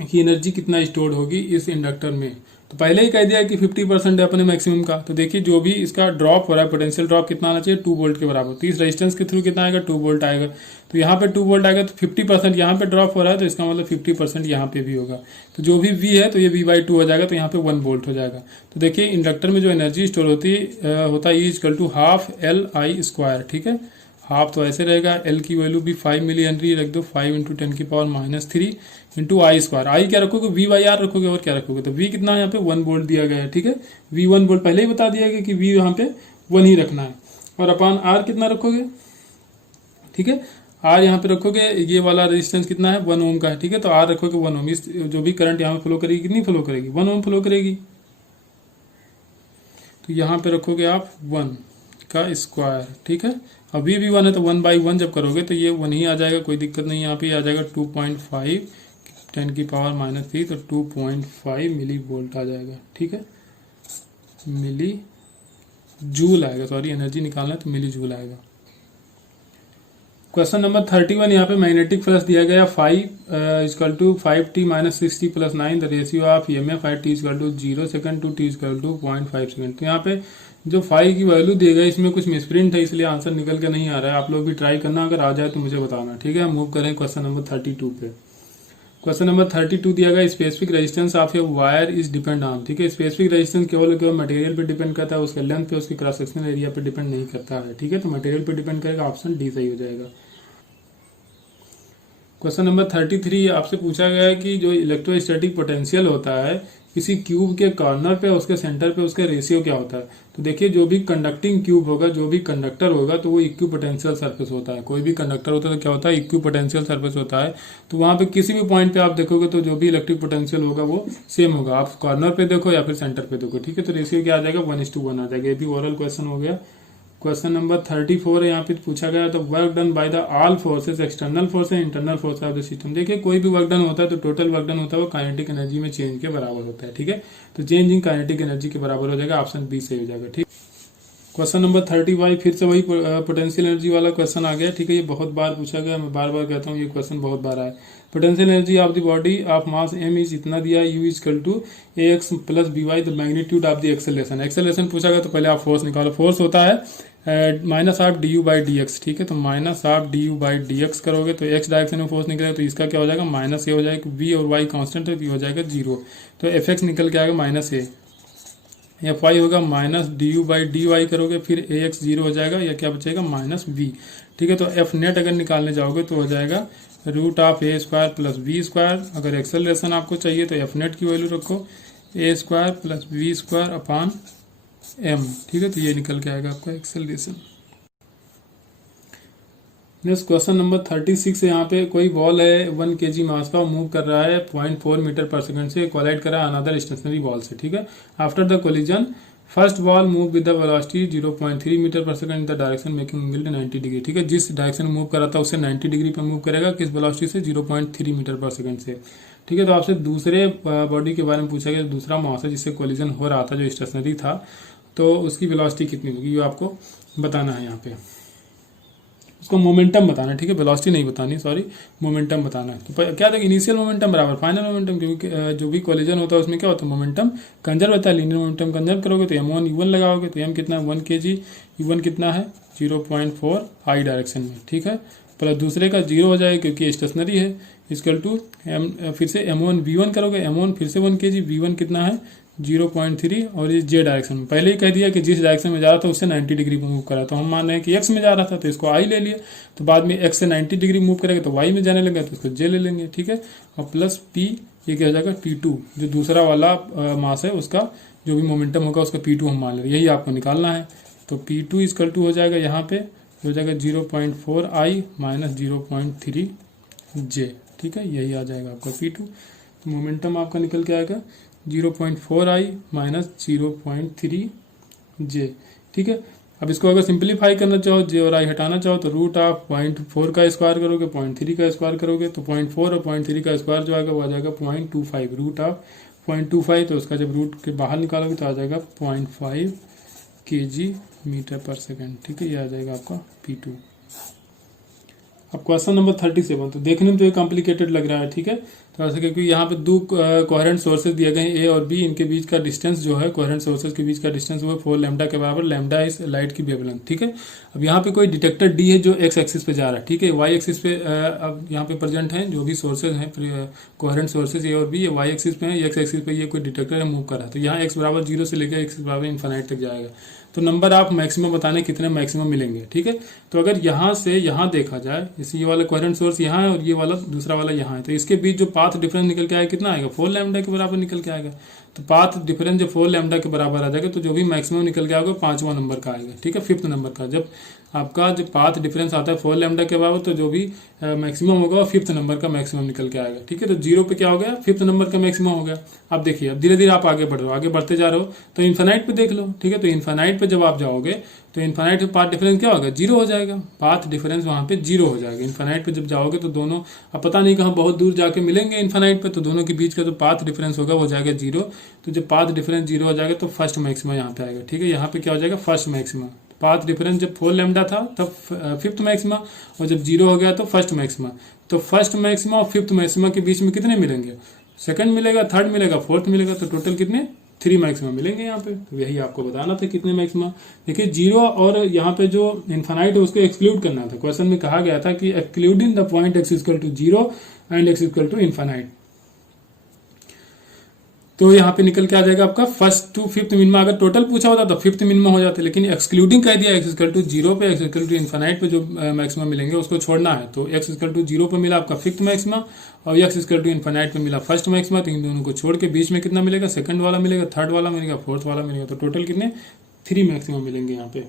कि एनर्जी कितना स्टोर्ड होगी इस इंडक्टर में। तो पहले ही कह दिया कि 50% है अपने मैक्सिमम का। तो देखिए जो भी इसका ड्रॉप हो रहा है, पोटेंशियल ड्रॉप कितना आना चाहिए, 2 वोल्ट के बराबर। तो इस रेजिस्टेंस के थ्रू कितना आएगा, 2 वोल्ट आएगा। तो यहाँ पे 2 वोल्ट आएगा, तो 50% यहाँ पे ड्रॉप हो रहा है, तो इसका मतलब 50% यहाँ पे भी होगा। तो जो भी V है तो ये V/2 हो जाएगा, तो यहाँ पे 1 वोल्ट हो जाएगा। तो देखिए इंडक्टर में जो एनर्जी स्टोर होती है होता है E = ½ Li²। ठीक है, हाफ तो ऐसे रहेगा, एल की वैल्यू भी 5 मिली हेनरी रख दो, 5 × 10⁻³ इंटू I²। आई क्या रखोगे, V/R रखोगे, और क्या रखोगे, तो V कितना है यहाँ पे 1 वोल्ट दिया गया है। ठीक है, V 1 वोल्ट पहले ही बता दिया गया कि V यहाँ पे 1 ही रखना है, और अपान R कितना रखोगे। ठीक है, R यहाँ पे रखोगे, ये वाला रेजिस्टेंस कितना है, 1 ओम का है। ठीक है, तो R रखोगे 1 ओम। इस जो भी करंट यहाँ पे फ्लो करेगी कितनी फ्लो करेगी, 1 ओम फ्लो करेगी। तो यहाँ पे रखोगे आप 1 का स्क्वायर। ठीक है, अभी भी 1 है, तो 1/1 जब करोगे तो ये 1 ही आ जाएगा, कोई दिक्कत नहीं। यहाँ पे आ जाएगा 2.5 10⁻³ तो 2.5 मिली वोल्ट आ जाएगा। ठीक है, मिली जूल आएगा, सॉरी एनर्जी निकालना है तो मिली जूल आएगा। क्वेश्चन नंबर 31 यहाँ पे मैग्नेटिक फ्लक्स दिया गया 5 = 5t - 60 + 9, the ratio of EMF at t = 0 second to t = 0.5 second. तो यहाँ पे जो 5 की वैल्यू दी गई, इसमें कुछ मिसप्रिंट है, इसलिए आंसर निकल के नहीं आ रहा है। आप लोग भी ट्राई करना, अगर आ जाए तो मुझे बताना। ठीक है, मूव करें क्वेश्चन नंबर 32 पे। क्वेश्चन नंबर 32 दिया गया, specific resistance of a wire is depend on. ठीक है, स्पेसिफिक रेजिस्टेंस केवल मटेरियल पे डिपेंड करता है, उसके लेंथ पे, उसके क्रॉस सेक्शनल एरिया पे डिपेंड नहीं करता है। ठीक है, तो मटेरियल पे डिपेंड करेगा, ऑप्शन डी सही हो जाएगा। क्वेश्चन नंबर 33 आपसे पूछा गया है कि जो इलेक्ट्रोस्टैटिक पोटेंशियल होता है किसी क्यूब के कॉर्नर पे, उसके सेंटर पे, उसका रेशियो क्या होता है। तो देखिए जो भी कंडक्टिंग क्यूब होगा, जो भी कंडक्टर होगा, तो वो इक्विपोटेंशियल सरफेस होता है। कोई भी कंडक्टर होता है तो क्या होता है, इक्विपोटेंशियल सरफेस होता है। तो वहां पे किसी भी पॉइंट पे आप देखोगे तो जो भी इलेक्ट्रिक पोटेंशियल होगा वो सेम होगा, आप कॉर्नर पे देखो या फिर सेंटर पे देखो। ठीक है, तो रेशियो क्या आ जाएगा, 1:1 आ जाएगा। ये भी ओरल क्वेश्चन हो गया। क्वेश्चन नंबर 34 है, यहाँ पे पूछा गया तो work done by the all forces, external force and internal force of the system. देखिए कोई भी वर्क डन होता है तो टोटल वर्क डन होता है वो काइनेटिक एनर्जी में चेंज के बराबर होता है। ठीक है, तो चेंज इन काइनेटिक एनर्जी के बराबर हो जाएगा, ऑप्शन बी सही हो जाएगा। ठीक, क्वेश्चन नंबर 35 फिर से वही पोटेंशियल एनर्जी वाला क्वेश्चन आ गया। ठीक है, ये बहुत बार पूछा गया, मैं बार बार कहता हूँ ये क्वेश्चन बहुत बार आया। Potential energy of the body of mass m is इतना दिया, u = ax + by the magnitude of the acceleration. Acceleration पूछा गया तो पहले आप फोर्स निकालो। फोर्स होता है -du/dx। ठीक है, तो -du/dx करोगे तो x डायरेक्शन में फोर्स निकलेगा, तो इसका क्या हो जाएगा, -a हो जाएगा। v और y कांस्टेंट है, v हो जाएगा 0, तो fx निकल के आएगा -a। Fy होगा -du/dy करोगे, फिर ax 0 हो जाएगा, या क्या बचेगा -v। ठीक है, तो F नेट अगर निकालने जाओगे तो हो जाएगा √a² + v²। अगर एक्सेलरेशन आपको चाहिए तो F नेट की वैल्यू रखो a² + v² अपान m। ठीक है, तो ये निकल के आएगा आपका एक्सेलरेशन। नेक्स्ट क्वेश्चन नंबर 36 है, यहाँ पे कोई बॉल है 1 kg मास का, मूव कर रहा है 0.4 मीटर पर सेकंड से, कोलाइड करा अनदर स्टेशनरी बॉल से। ठीक है, after the collision first ball move with the velocity 0.3 metre पर second in the direction making angle 90 degree. ठीक है, जिस डायरेक्शन में मूव कर रहा था उससे 90 डिग्री पर मूव करेगा, किस वेलोसिटी से, 0.3 मीटर पर सेकंड से। ठीक है, तो आपसे दूसरे बॉडी के बारे में पूछा गया, दूसरा मास है जिससे कोलिजन हो रहा था, जो स्टेशनरी था, तो उसकी वेलोसिटी कितनी होगी ये आपको बताना है। यहाँ पे उसको मोमेंटम बताना है। ठीक है, वेलोसिटी नहीं बतानी, सॉरी, मोमेंटम बताना है। तो क्या था, इनिशियल मोमेंटम बराबर फाइनल मोमेंटम, क्योंकि जो भी कोलिजन होता है उसमें क्या होता है, मोमेंटम कंजर्व होता है। लीनियर मोमेंटम कंजर्व करोगे तो m1 u1 लगाओगे, तो m कितना है 1 kg, u1 कितना है 0.4 i डायरेक्शन में। ठीक है, प्लस दूसरे का 0 हो जाएगा क्योंकि स्टेशनरी है, = फिर से m1 v1 करोगे, m1 फिर से 1 kg, v1 कितना है 0.3, और ये जे डायरेक्शन में पहले ही कह दिया कि जिस डायरेक्शन में जा रहा था उससे 90 डिग्री पर मूव करा, तो हम मान रहे हैं कि एक्स में जा रहा था तो इसको आई ले लिया, तो बाद में एक्स से 90 डिग्री मूव करेगा तो वाई में जाने लगा तो इसको जे ले लेंगे। ठीक है, और प्लस पी, ये क्या हो जाएगा P2, जो दूसरा वाला मास है उसका जो भी मोमेंटम होगा उसका P2 हम मान ले रहे हैं, यही आपको निकालना है। तो P2 इक्वल टू हो जाएगा यहाँ पे हो जाएगा 0.4I माइनस 0.3J, ठीक है, यही आ जाएगा आपका P2। तो मोमेंटम आपका निकल के आएगा 0.4I माइनस 0.3J, ठीक है। अब इसको अगर सिंप्लीफाई करना चाहो, J और I हटाना चाहो, तो रूट ऑफ 0.4 का स्क्वायर करोगे, 0.3 का स्क्वायर करोगे, तो 0.4 और 0.3 का स्क्वायर जो आएगा वो आ जाएगा 0.25, रूट ऑफ 0.25। तो उसका जब रूट के बाहर निकालोगे तो आ जाएगा 0.5 kg मीटर पर सेकेंड, ठीक है, ये आ जाएगा आपका P2। अब क्वेश्चन नंबर 37, तो देखने में तो ये कॉम्प्लिकेटेड लग रहा है, ठीक है। तो ऐसे क्योंकि यहाँ पे दो कोहेरेंट सोर्सेज दिए गए हैं A और B, इनके बीच का डिस्टेंस जो है कोहेरेंट सोर्सेज के बीच का डिस्टेंस वो है 4 लैम्डा के बराबर, लैम्डा इस लाइट की वेवलेंथ, ठीक है। अब यहाँ पे कोई डिटेक्टर D है जो x एक्सिस पे जा रहा है, ठीक है, y एक्सिस पे अब यहाँ पे प्रेजेंट है जो भी सोर्सेज हैं कोहेरेंट सोर्सेज A और B, ये y एक्सिस पे है, x एक्सिस पे ये कोई डिटेक्टर है मूव कर रहा है। तो यहाँ x बराबर 0 से लेकर x बराबर इन्फिनिट तक जाएगा। तो नंबर आप मैक्सिमम बताने कितने मैक्सिमम मिलेंगे, ठीक है। तो अगर यहाँ से यहाँ देखा जाए, जैसे ये वाला कोहेरेंट सोर्स यहाँ है और ये वाला दूसरा वाला यहाँ है, तो इसके बीच जो पाथ डिफरेंस निकल के आएगा कितना आएगा, 4 लैम्डा के बराबर निकल के आएगा। तो पाथ डिफरेंस जब 4 लैम्डा के बराबर आ जाएगा तो जो भी मैक्सिमम निकल के आएगा 5वां नंबर का आएगा, ठीक है, 5th नंबर का। जब आपका जो पाथ डिफरेंस आता है 4 लैम्डा के बराबर, तो जो भी मैक्सिमम होगा वो 5th नंबर का मैक्सिमम निकल के आएगा, ठीक है। तो 0 पे क्या हो गया, 5th नंबर का मैक्सिमम हो गया। अब देखिए, अब धीरे धीरे आप आगे बढ़ रहे हो, आगे बढ़ते जा रहे हो, तो इन्फिनाइट पे देख लो, ठीक है। तो इन्फिनाइट पे जब आप जाओगे तो इन्फिनाइट पे पाथ डिफरेंस क्या होगा, 0 हो जाएगा, पाथ डिफरेंस वहां पे 0 हो जाएगा। इन्फिनाइट पे जब जाओगे तो दोनों, अब पता नहीं कहाँ बहुत दूर जाके मिलेंगे इन्फिनाइट पे, तो दोनों के बीच का जो पाथ डिफरेंस होगा वो हो जाएगा 0। तो जब पाथ डिफरेंस 0 हो जाएगा तो फर्स्ट मैक्सिमम यहाँ पे आएगा, ठीक है। यहाँ पे क्या हो जाएगा, फर्स्ट मैक्सिमम। पाथ डिफरेंस जब 4 लैम्डा था तब 5th मैक्सिमा, और जब 0 हो गया तो फर्स्ट मैक्सिमा। तो फर्स्ट मैक्सिमा और 5th मैक्सिमा के बीच में कितने मिलेंगे, सेकंड मिलेगा, थर्ड मिलेगा, फोर्थ मिलेगा, तो टोटल कितने 3 मैक्सिमा मिलेंगे यहाँ पे। तो यही आपको बताना था कितने मैक्सिमा। देखिए 0 और यहाँ पे जो इन्फिनाइट है उसको एक्सक्लूड करना था। क्वेश्चन में कहा गया था कि excluding the point x equal to 0 and x equal to infinite. तो यहाँ पे निकल के आ जाएगा आपका फर्स्ट टू 5th मिनिमा। अगर टोटल पूछा होता तो 5th मिनिमा हो जाता, लेकिन एक्सक्लूडिंग कह दिया, x इक्वल टू 0 पे, x इक्वल टू इन्फिनाइट पे जो मैक्सिमम मिलेंगे उसको छोड़ना है। तो x इक्वल टू 0 पे मिला आपका 5th मैक्सिमा, और x इक्वल टू इन्फिनाइट पे मिला फर्स्ट मैक्सिमा। तो इन दोनों को छोड़ के बीच में कितना मिलेगा, सेकंड वाला मिलेगा, थर्ड वाला मिलेगा, फोर्थ वाला मिलेगा। तो टोटल कितने 3 मैक्सिमम मिलेंगे यहाँ पे।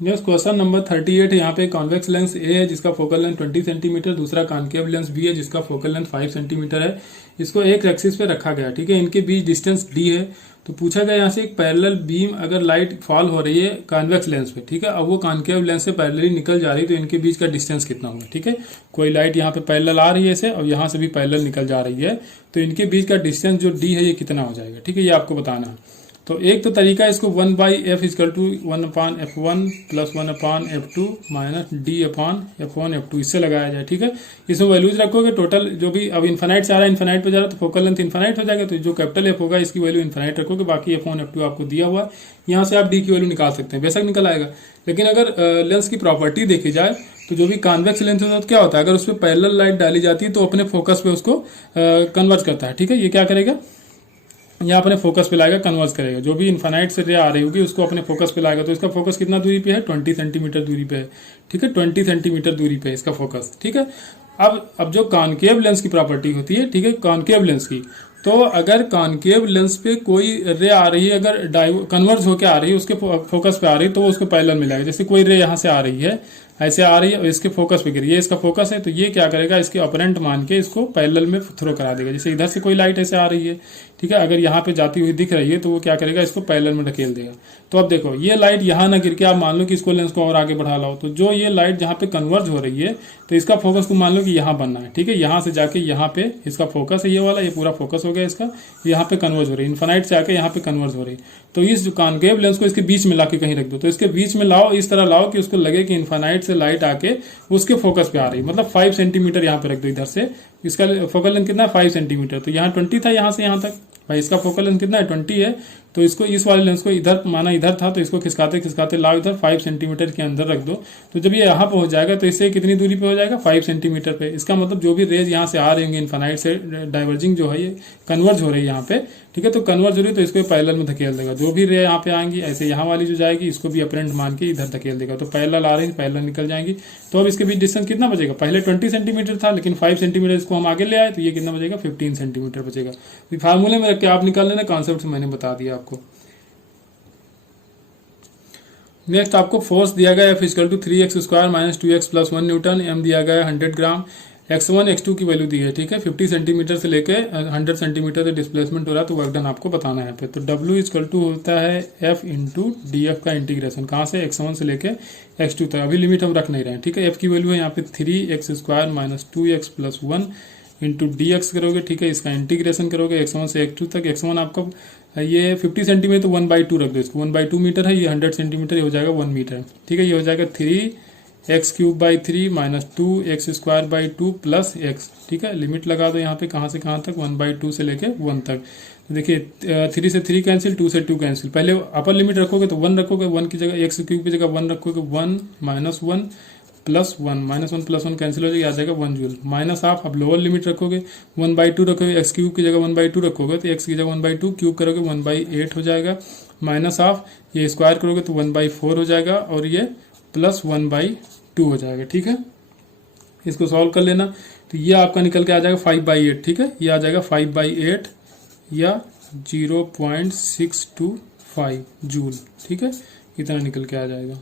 नेक्स्ट क्वेश्चन नंबर 38, यहाँ पे कॉन्वेक्स लेंस A है जिसका फोकल लेंथ 20 सेंटीमीटर, दूसरा कॉन्केव लेंस B है जिसका फोकल लेंथ 5 सेंटीमीटर है। इसको एक एक्सिस पे रखा गया, ठीक है। इनके बीच डिस्टेंस D है। तो पूछा गया यहाँ से एक पैरेलल बीम अगर लाइट फॉल हो रही है कॉन्वेक्स लेंस पे, ठीक है, अब वो कॉन्केव लेंस से पैरेलली निकल जा रही है, तो इनके बीच का डिस्टेंस कितना होगा, ठीक है। कोई लाइट यहाँ पे पैरेलल आ रही है ऐसे, और यहाँ से भी पैरेलल निकल जा रही है, तो इनके बीच का डिस्टेंस जो D है ये कितना हो जाएगा, ठीक है, ये आपको बताना है। तो एक तो तरीका है इसको 1/f equal to 1/f1 plus 1/f2 minus d/f1/f2 इससे लगाया जाए, ठीक है। इसमें वैल्यूज रखोगे टोटल जो भी, अब इन्फिनाइट से आ रहा है, इन्फिनाइट पे जा रहा है, तो फोकल लेंथ इन्फिनाइट हो जाएगा, तो जो कैपिटल F होगा इसकी वैल्यू इन्फिनाइट रखोगे, बाकी f1/f2 आपको दिया हुआ है। यहाँ से आप d की वैल्यू निकाल सकते हैं, बेशक निकल आएगा। लेकिन अगर लेंस की प्रॉपर्टी देखी जाए तो जो भी कॉन्वेक्स लेंस होता है तो क्या होता है, अगर उस पर पैरेलल लाइट डाली जाती है तो अपने फोकस पे उसको कन्वर्ज करता है, ठीक है। ये क्या करेगा, यहाँ अपने फोकस पे लाएगा, कन्वर्स करेगा। जो भी इन्फिनाइट से रे आ रही होगी उसको अपने फोकस पे लाएगा। तो इसका फोकस कितना दूरी पे है, 20 सेंटीमीटर दूरी पे है, ठीक है, 20 सेंटीमीटर दूरी पे है इसका फोकस, ठीक है। अब जो कॉन्केव लेंस की प्रॉपर्टी होती है, ठीक है, कॉन्केव लेंस की, तो अगर कॉन्केव लेंस पे कोई रे आ रही है, अगर कन्वर्ज होकर आ रही है, उसके फोकस पे आ रही है, तो वो उसको पैरेलल मिलेगा। जैसे कोई रे यहाँ से आ रही है, ऐसे आ रही है और इसके फोकस पे गिरी, ये इसका फोकस है, तो ये क्या करेगा, इसके ऑपोनेंट मान के इसको पैरेलल में थ्रो करा देगा। जैसे इधर से कोई लाइट ऐसे आ रही है, ठीक है, अगर यहाँ पे जाती हुई दिख रही है तो वो क्या करेगा, इसको पैरेलल में ढकेल देगा। तो अब देखो ये लाइट यहाँ ना गिर के आप मान लो कि इसको लेंस को और आगे बढ़ा लाओ, तो जो ये लाइट जहाँ पे कन्वर्ज हो रही है तो इसका फोकस को मान लो कि यहाँ बनना है, ठीक है। यहाँ से जाके यहाँ पे इसका फोकस है, ये वाला, ये पूरा फोकस हो गया इसका, यहाँ पे कन्वर्ज हो रही है, इन्फिनाइट से आके यहाँ पे कन्वर्ज हो रही है। तो इस कॉन्केव लेंस को इसके बीच में लाके कहीं रख दो, तो इसके बीच में लाओ, इस तरह लाओ कि उसको लगे कि इन्फिनाइट से लाइट आके उसके फोकस पे आ रही है, मतलब 5 सेंटीमीटर यहाँ पे रख दो इधर से। इसका फोकल लेंथ कितना है, 5 सेंटीमीटर। तो यहाँ 20 था, यहाँ से यहाँ तक, भाई इसका फोकल लेंथ कितना है, 20 है, तो इसको इस वाले लेंस को इधर माना इधर था, तो इसको खिसकाते खिसकाते लाओ इधर 5 सेंटीमीटर के अंदर रख दो। तो जब ये यहाँ पे हो जाएगा तो इससे कितनी दूरी पे हो जाएगा, 5 सेंटीमीटर पे। इसका मतलब जो भी रेज यहाँ से आ रही होंगी इन्फानाइट से, डाइवर्जिंग जो है ये कन्वर्ज हो रही है यहाँ पे, ठीक है। तो कन्वर्ज हो रही है तो इसको पैरेलल में धकेल देगा। जो भी रे यहाँ पे आएंगी ऐसे यहाँ वाली जो जाएगी इसको भी अपरेंट मान के इधर धकेल देगा। तो पैरेलल आ रही है, पैरेलल निकल जाएंगी। तो अब इसके बीच डिस्टेंस कितना बचेगा, पहले 20 सेंटीमीटर था लेकिन 5 सेंटीमीटर इसको हम आगे ले आए, तो ये कितना बचेगा, 15 सेंटीमीटर बचेगा। फार्मूले में रख के आप निकाल लेना, कॉन्सेप्ट मैंने बता दिया आपको। नेक्स्ट आपको फोर्स दिया गया F equal to 3x square minus 2x plus 1 newton, m दिया गया 100 ग्राम, x1 x2 की वैल्यू दी है, ठीक है। 50 सेंटीमीटर से लेके 100 सेंटीमीटर तक डिस्प्लेसमेंट हो रहा है, तो वर्क डन आपको बताना है यहाँ पे। तो W इक्वल टू होता है F इंटू DF का इंटीग्रेशन, कहाँ से, x1 से लेके x2 तक। अभी लिमिट हम रख नहीं रहे हैं, ठीक है। F की वैल्यू है यहाँ पे 3x square minus 2x plus 1 into dx करोगे, ठीक है। इसका इंटीग्रेशन करोगे x1 से x2 तक। x1 आपका ये 50 सेंटीमीटर, तो 1/2 रख दो इसको, 1/2 मीटर है। ये 100 सेंटीमीटर, ये हो जाएगा 1 मीटर, ठीक है। ये हो जाएगा 3x³/3 minus 2x²/2 plus x, ठीक है। लिमिट लगा दो यहाँ पे, कहाँ से कहाँ तक, 1/2 से लेके 1 तक। तो देखिए 3 से 3 कैंसिल, 2 से 2 कैंसिल। पहले अपर लिमिट रखोगे तो 1 रखोगे, 1 की जगह x³ की जगह 1 रखोगे, 1 minus 1 plus 1 minus 1 plus 1 cancel हो जाएगा, आ जाएगा 1 जूल। माइनस आप अब लोअर लिमिट रखोगे, 1/2 रखोगे, x³ की जगह 1/2 रखोगे तो x की जगह 1/2, क्यूब करोगे 1/8 हो जाएगा। माइनस आप ये स्क्वायर करोगे तो 1/4 हो जाएगा, और ये प्लस 1/2 हो जाएगा, ठीक है। इसको सॉल्व कर लेना, तो ये आपका निकल के आ जाएगा 5/8, ठीक है। ये आ जाएगा 5/8 या 0.625 जूल, ठीक है। इतना निकल के आ जाएगा।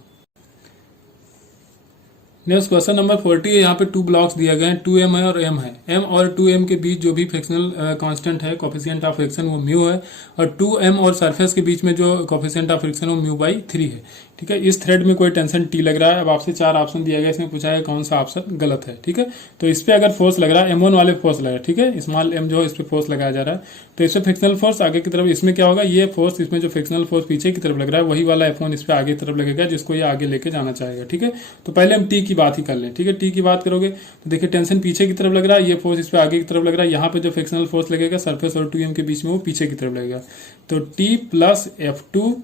नेक्स्ट क्वेश्चन नंबर 40 है। यहाँ पे 2 ब्लॉक्स दिया गए हैं, 2m है और m है। m और 2m के बीच जो भी फ्रिक्शनल कांस्टेंट है, कोफिशिएंट ऑफ फ्रिक्शन, वो म्यू है। और 2m और सरफेस के बीच में जो कोफिशिएंट ऑफ फ्रिक्शन वो μ/3 है, ठीक है। इस थ्रेड में कोई टेंशन T लग रहा है। अब आपसे 4 ऑप्शन दिया गया, इसमें पूछा है कौन सा ऑप्शन गलत है, ठीक है। तो इस पे अगर फोर्स लग रहा है, m1 वाले फोर्स लग रहा है, ठीक है। स्मॉल m जो है इस पे फोर्स लगाया जा रहा है, तो इस पे फ्रिक्शनल फोर्स आगे की तरफ, इसमें क्या होगा, ये फोर्स, इसमें जो फ्रिक्शनल फोर्स पीछे की तरफ लग रहा है वही वाला F1 इस पे आगे की तरफ लगेगा, जिसको ये आगे लेके जाना चाहेगा, ठीक है। तो पहले हम T की बात ही कर लें, ठीक है। T की बात करोगे तो देखिए टेंशन पीछे की तरफ लग रहा है, ये फोर्स इस पे आगे की तरफ लग रहा है। यहाँ पे जो फ्रिक्शनल फोर्स लगेगा सरफेस और 2m के बीच में, वो पीछे की तरफ लगेगा। तो T plus F2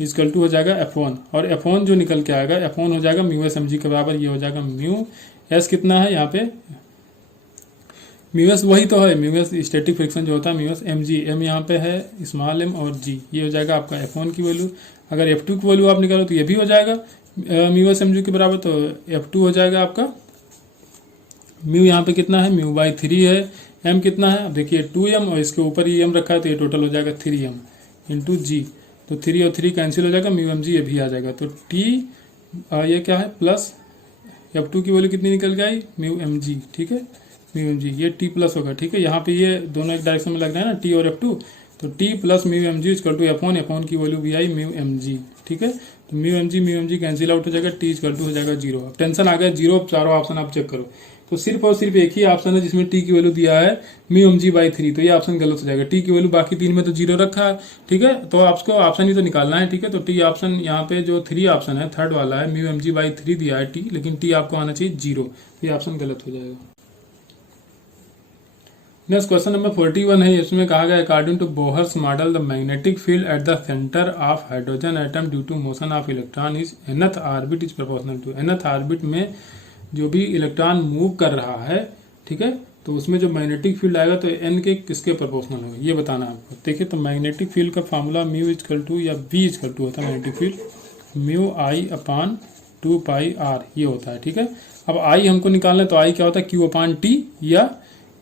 equal to हो जाएगा F1, और F1 जो निकल के आएगा, F1 हो जाएगा μs mg के बराबर। ये हो जाएगा μs कितना है यहाँ पे, μs वही तो है, μs स्टैटिक फ्रिक्शन जो होता है, μs mg, m यहाँ पे है स्मॉल m और g। ये हो जाएगा आपका F1 की वैल्यू। अगर F2 की वैल्यू आप निकालो तो ये भी हो जाएगा μs mg के बराबर। तो F2 हो जाएगा आपका म्यू, यहाँ पे कितना है, μ/3 है। m कितना है, अब देखिए 2m और इसके ऊपर ही m रखा है, तो ये टोटल हो जाएगा 3m इंटू जी। तो 3 और 3 कैंसिल हो जाएगा, μ mg ये भी आ जाएगा। तो t ये क्या है, प्लस F2 की वैल्यू कितनी निकल के आई, μ mg, ठीक है। μ mg ये t प्लस होगा, ठीक है। यहाँ पे ये दोनों एक डायरेक्शन में लग रहा है ना, t और F2, तो t plus μ mg equal to F1, F1 की वैल्यू भी आई μ mg, ठीक है। तो μ mg कैंसिल आउट हो जाएगा, t इक्वल टू हो जाएगा 0। अब टेंशन आ गया 0, चारों ऑप्शन आप चेक करो। तो सिर्फ और सिर्फ एक ही ऑप्शन है जिसमें t की वैल्यू दिया है μ mg/3, तो ये ऑप्शन गलत हो जाएगा। t की वैल्यू बाकी 3 में तो 0 रखा है, ठीक है। तो आपको ऑप्शन ही तो निकालना है, ठीक है। तो t ऑप्शन यहाँ पे जो 3 ऑप्शन है, थर्ड वाला है, μ mg/3 दिया है t, लेकिन t आपको आना चाहिए 0, ये ऑप्शन गलत हो जाएगा। नेक्स्ट क्वेश्चन नंबर 41 है। इसमें कहा गया according to Bohr's model the magnetic field at the centre of hydrogen atom due to motion of electron is nth orbit is proportional to, nth orbit में जो भी इलेक्ट्रॉन मूव कर रहा है, ठीक है, तो उसमें जो मैग्नेटिक फील्ड आएगा तो n के किसके प्रोपोर्शनल होगा, ये बताना है आपको। देखिए तो मैग्नेटिक फील्ड का फार्मूला μ इक्वल टू या v इक्वल टू होता है मैग्नेटिक फील्ड μI/2πr, ये होता है, ठीक है। अब I हमको निकालना है, तो I क्या होता है, Q/T या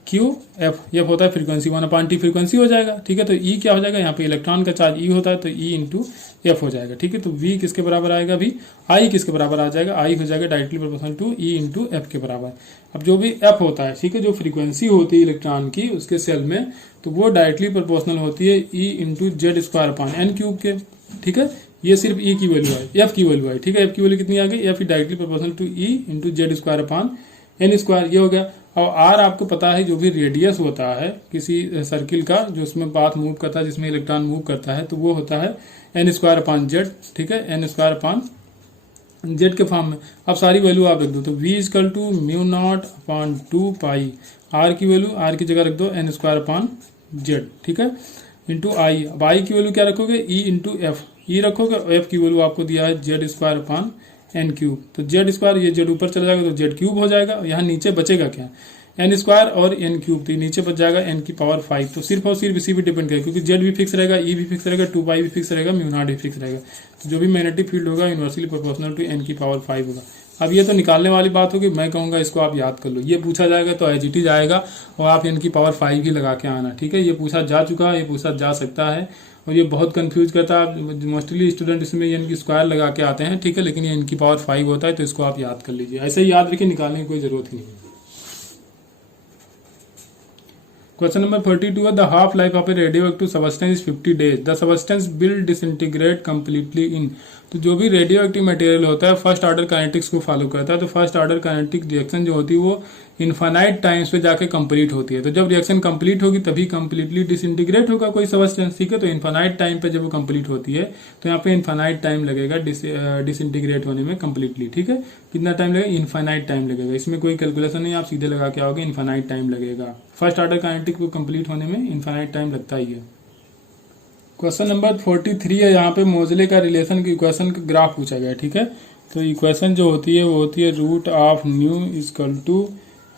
QF, ये होता है फ्रीक्वेंसी, 1/T फ्रीक्वेंसी हो जाएगा, ठीक है। तो E क्या हो जाएगा, यहाँ पे इलेक्ट्रॉन का चार्ज E होता है, तो E इंटू F हो जाएगा, ठीक है। तो V किसके बराबर आएगा, अभी I किसके बराबर आ जाएगा, I हो जाएगा directly proportional to E into F के बराबर। अब जो भी F होता है, ठीक है, जो फ्रीक्वेंसी होती है इलेक्ट्रॉन की उसके सेल में, तो वो डायरेक्टली प्रोपोर्शनल होती है E इंटू Z²/n³ के, ठीक है। ये सिर्फ E की वैल्यू है, F की वैल्यू है, ठीक है। F की वैल्यू कितनी आ गई, F directly proportional to E into Z²/n², ये हो गया। और R आपको पता है जो भी रेडियस होता है किसी सर्किल का, जो उसमें पाथ मूव करता है, जिसमें इलेक्ट्रॉन मूव करता है, तो वो होता है n²/z, ठीक है, n²/z के फॉर्म में। अब सारी वैल्यू आप रख दो, तो v इक्वल टू μ0/2π, R की वैल्यू R की जगह रख दो n²/z, ठीक है। इंटू आई। अब आई की वैल्यू क्या रखोगे, ई इंटू एफ, ई रखोगे, एफ की वैल्यू आपको दिया है Z square upon N cube. तो जेड स्क्वायर, ये जेड ऊपर चला जाएगा तो जेड क्यूब हो जाएगा। यहाँ नीचे बचेगा क्या, एन स्क्वायर और एन क्यूब, तो नीचे बच जाएगा एन की पावर 5। तो सिर्फ और सिर्फ इसी पे डिपेंड करेगा, क्योंकि जेड भी फिक्स रहेगा, ई भी फिक्स रहेगा, 2 पाई भी फिक्स रहेगा, म्यू नॉट भी फिक्स रहेगा। तो जो भी मैग्नेटिक फील्ड होगा इनवर्सली प्रोपोर्शनल टू एन की पावर 5 होगा। अब ये तो निकालने वाली बात होगी, मैं कहूंगा इसको आप याद कर लो। ये पूछा जाएगा तो एच इट आएगा और आप एन की पावर 5 ही लगा के आना, ठीक है। ये पूछा जा चुका है, ये पूछा जा सकता है और ये बहुत कंफ्यूज करता है। मोस्टली स्टूडेंट इसमें एन की स्क्वायर लगा के आते हैं, ठीक है, लेकिन ये एन की पावर 5 होता है, तो इसको आप याद कर लीजिए। ऐसे ही याद रखिए, निकालने की कोई जरूरत ही नहीं है। क्वेश्चन नंबर 42 है, the half life of A radioactive substance 50 days, the substance will disintegrate completely in. तो जो भी रेडियो एक्टिव मटेरियल होता है फर्स्ट ऑर्डर काइनेटिक्स को फॉलो करता है। तो फर्स्ट ऑर्डर काइनेटिक रिएक्शन जो होती है वो इनफाइनाइट टाइम्स पे जाके कंप्लीट होती है। तो जब रिएक्शन कंप्लीट होगी तभी कंप्लीटली डिसइंटीग्रेट होगा कोई सबस्टेंस, ठीक है। तो इनफाइनाइट टाइम पे जब वो कंप्लीट होती है तो यहाँ पे इनफाइनाइट टाइम लगेगा डिसइंटीग्रेट होने में कंप्लीटली, ठीक है। कितना टाइम लगेगा, इनफाइनाइट टाइम लगेगा। इसमें कोई कैलकुलेशन नहीं, आप सीधे लगा के आओगे, इनफाइनाइट टाइम लगेगा। फर्स्ट ऑर्डर काइनेटिक को कंप्लीट होने में इनफाइनाइट टाइम लगता ही है। क्वेश्चन नंबर 43 है, यहाँ पे मोजले का रिलेशन की इक्वेशन का ग्राफ पूछा गया, ठीक है। तो इक्वेशन जो होती है वो होती है root of nu equal to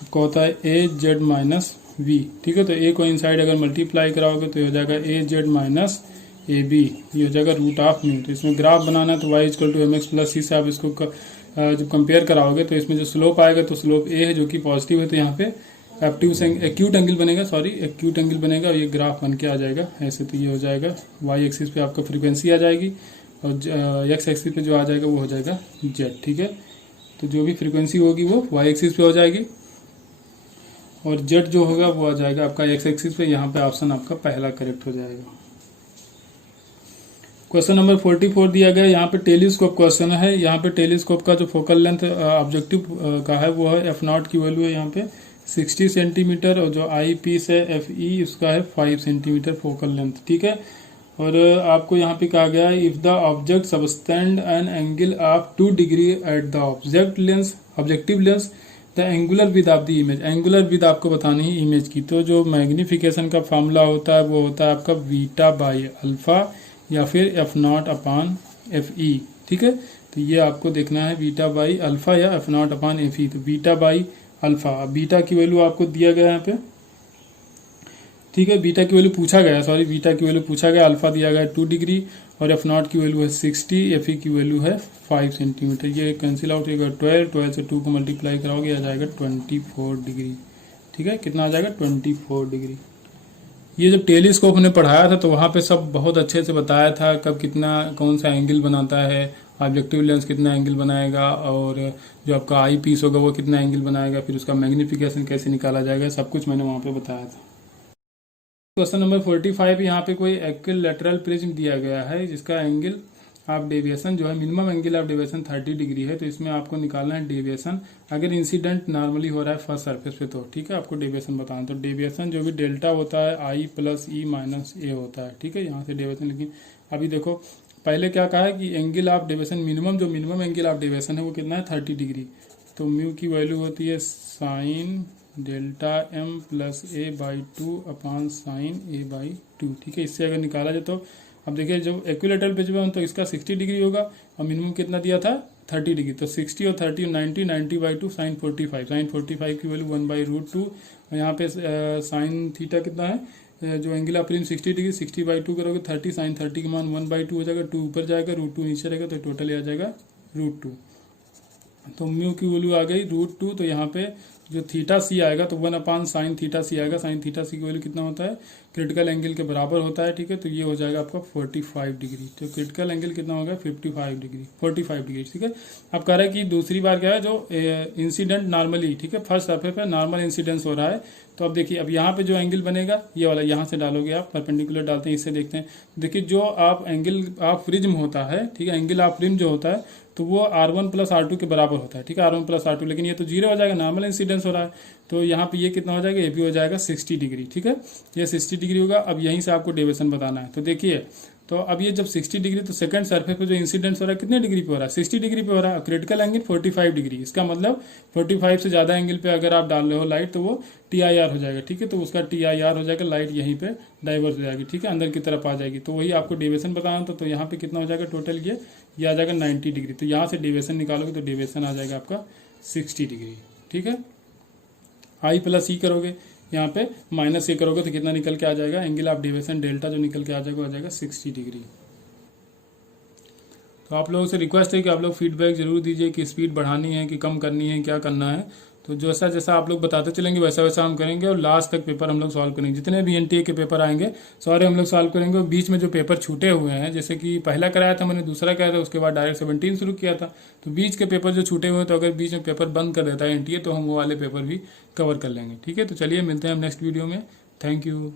आपको होता है ए जेड माइनस वी, ठीक है। तो ए को इनसाइड अगर मल्टीप्लाई कराओगे तो ये हो जाएगा ए जेड माइनस ए बी, ये हो जाएगा रूट ऑफ न्यू। तो इसमें ग्राफ बनाना है तो Y equal to M X plus C से आप इसको जब कंपेयर कराओगे तो इसमें जो स्लोप आएगा तो स्लोप ए है जो कि पॉजिटिव है, तो यहाँ पे एक्यूट एंगल बनेगा, एक्यूट एंगल बनेगा और ये ग्राफ बन के आ जाएगा ऐसे। तो ये हो जाएगा वाई एक्सिस पे आपका फ्रीक्वेंसी आ जाएगी और एक्स एक्सिस पे जो आ जाएगा वो हो जाएगा जेड, ठीक है। तो जो भी फ्रीक्वेंसी होगी वो वाई एक्सिस पे हो जाएगी और जेड जो होगा वो आ जाएगा आपका एक्स एक्सिस पे। यहाँ पे ऑप्शन आपका पहला करेक्ट हो जाएगा। क्वेश्चन नंबर 44 दिया गया, यहाँ पे टेलीस्कोप क्वेश्चन है। यहाँ पे टेलीस्कोप का जो फोकल लेंथ ऑब्जेक्टिव का है वो है एफ नॉट की वैल्यू है यहाँ पे 60 सेंटीमीटर और जो आई पीस है एफ ई उसका है 5 सेंटीमीटर फोकल लेंथ, ठीक है। और आपको यहाँ पे कहा गया है if the object subtend an angle of 2 degree at the objective lens the angular with of the image. Angular with आपको बतानी है इमेज की। तो जो मैग्निफिकेशन का फॉर्मूला होता है वो होता है आपका बीटा बाई अल्फा या फिर F not upon F E, ठीक है। तो ये आपको देखना है बीटा बाई अल्फा या F not upon F E. तो बीटा बाई अल्फा, बीटा की वैल्यू आपको दिया गया यहाँ पे, ठीक है। बीटा की वैल्यू पूछा गया, बीटा की वैल्यू पूछा गया, अल्फा दिया गया 2 डिग्री और एफ नॉट की वैल्यू है 60, एफ ई की वैल्यू है 5 सेंटीमीटर। ये कैंसिल आउट होगा 12 से 2 को मल्टीप्लाई कराओगे आ जाएगा 24 डिग्री, ठीक है। कितना आ जाएगा 24 डिग्री। ये जब टेलीस्कोप ने पढ़ाया था तो वहाँ पे सब बहुत अच्छे से बताया था कब कितना कौन सा एंगल बनाता है, ऑब्जेक्टिव लेंस कितना एंगल बनाएगा और जो आपका आई पीस होगा वो कितना एंगल बनाएगा, फिर उसका मैग्निफिकेशन कैसे निकाला जाएगा, सब कुछ मैंने वहाँ पे बताया था। क्वेश्चन नंबर 45, यहाँ पे कोई इक्विलैटरल प्रिज्म दिया गया है जिसका एंगल ऑफ डेविएशन जो है minimum angle of deviation 30 degree है। तो इसमें आपको निकालना है डेविएशन अगर इंसिडेंट नॉर्मली हो रहा है फर्स्ट सरफेस पे, तो ठीक है आपको डेविएशन बताना। तो डेविएशन जो भी डेल्टा होता है आई प्लस ई माइनस ए होता है, ठीक है। यहाँ से डेविएशन, लेकिन अभी देखो पहले क्या कहा है कि angle of deviation minimum angle of deviation है वो कितना है 30 डिग्री। तो म्यू की वैल्यू होती है sine delta M plus A by 2 upon sine A by 2, ठीक है। इससे अगर निकाला जाए तो अब देखिए जब इक्विलैटरल प्रिज्म है तो इसका 60 डिग्री होगा और मिनिमम कितना दिया था 30 डिग्री। तो 60 और 30 90 बाई 2 साइन 45 की वैल्यू 1/√2 और यहाँ पे साइन थीटा कितना है जो angle of prism 60 degree 60 by 2 करोगे 30 साइन 30 के मान 1/2 हो जाएगा, 2 ऊपर जाएगा √2 नीचे रहेगा तो टोटल आ जाएगा √2। तो म्यू की वैल्यू आ गई √2। तो यहाँ पे जो थीटा सी आएगा तो 1 अपान साइन थीटा सी आएगा। साइन थीटा सी की वैल्यू कितना होता है क्रिटिकल एंगल के बराबर होता है, ठीक है। तो ये हो जाएगा आपका 45 डिग्री। तो क्रिटिकल एंगल कितना होगा 45 डिग्री, ठीक है। अब कह रहा है कि दूसरी बार क्या है जो इंसिडेंट नॉर्मली, ठीक है, फर्स्ट सरफेस पे नॉर्मल इंसिडेंस हो रहा है। तो अब देखिए अब यहाँ पे जो एंगल बनेगा ये वाला यहाँ से डालोगे आप, परपेंडिकुलर डालते हैं, इससे देखते हैं। देखिए जो आप एंगल ऑफ प्रिज्म होता है, ठीक है, एंगल ऑफ प्रिज्म जो होता है तो वो R1 प्लस R2 के बराबर होता है, ठीक है, R1 प्लस R2। लेकिन ये तो 0 हो जाएगा, नॉर्मल इंसिडेंस हो रहा है। तो यहाँ पे ये कितना हो जाएगा, ये भी हो जाएगा 60 डिग्री। ठीक है, ये 60 डिग्री होगा। अब यहीं से आपको डेविएशन बताना है। तो देखिए, तो अब ये जब 60 डिग्री, तो सेकंड सरफेस पे जो इंसिडेंस हो रहा है कितने डिग्री पे हो रहा है, 60 डिग्री पे हो रहा है। क्रिटिकल एंगल 45 डिग्री, इसका मतलब 45 से ज्यादा एंगल पे अगर आप डाल रहे हो लाइट तो वो TIR हो जाएगा। ठीक है, तो उसका TIR हो जाएगा, लाइट यहीं पे डाइवर्स हो जाएगी। ठीक है, अंदर की तरफ आ जाएगी। तो वही आपको डेविएशन बताना था। तो यहाँ पे कितना हो जाएगा टोटल, ये आ जाएगा 90 डिग्री। तो यहाँ से डेविएशन निकालोगे तो डेविएशन आ जाएगा आपका 60 डिग्री। ठीक है, I+E करोगे, यहाँ पे -A करोगे तो कितना निकल के आ जाएगा, एंगल ऑफ डेविएशन डेल्टा जो निकल के आ जाएगा, हो जाएगा 60 डिग्री। तो आप लोगों से रिक्वेस्ट है कि आप लोग फीडबैक जरूर दीजिए कि स्पीड बढ़ानी है कि कम करनी है, क्या करना है। तो जैसा जैसा आप लोग बताते चलेंगे वैसा वैसा हम करेंगे और लास्ट तक पेपर हम लोग सॉल्व करेंगे। जितने भी NTA के पेपर आएंगे सारे हम लोग सॉल्व करेंगे। और बीच में जो पेपर छूटे हुए हैं, जैसे कि पहला कराया था मैंने, दूसरा कराया था, उसके बाद डायरेक्ट 17 शुरू किया था। तो बीच के पेपर जो छूटे हुए हैं, तो अगर बीच में पेपर बंद कर देता है NTA तो हम वो वाले पेपर भी कवर कर लेंगे। ठीक है, तो चलिए मिलते हैं हम नेक्स्ट वीडियो में। Thank you.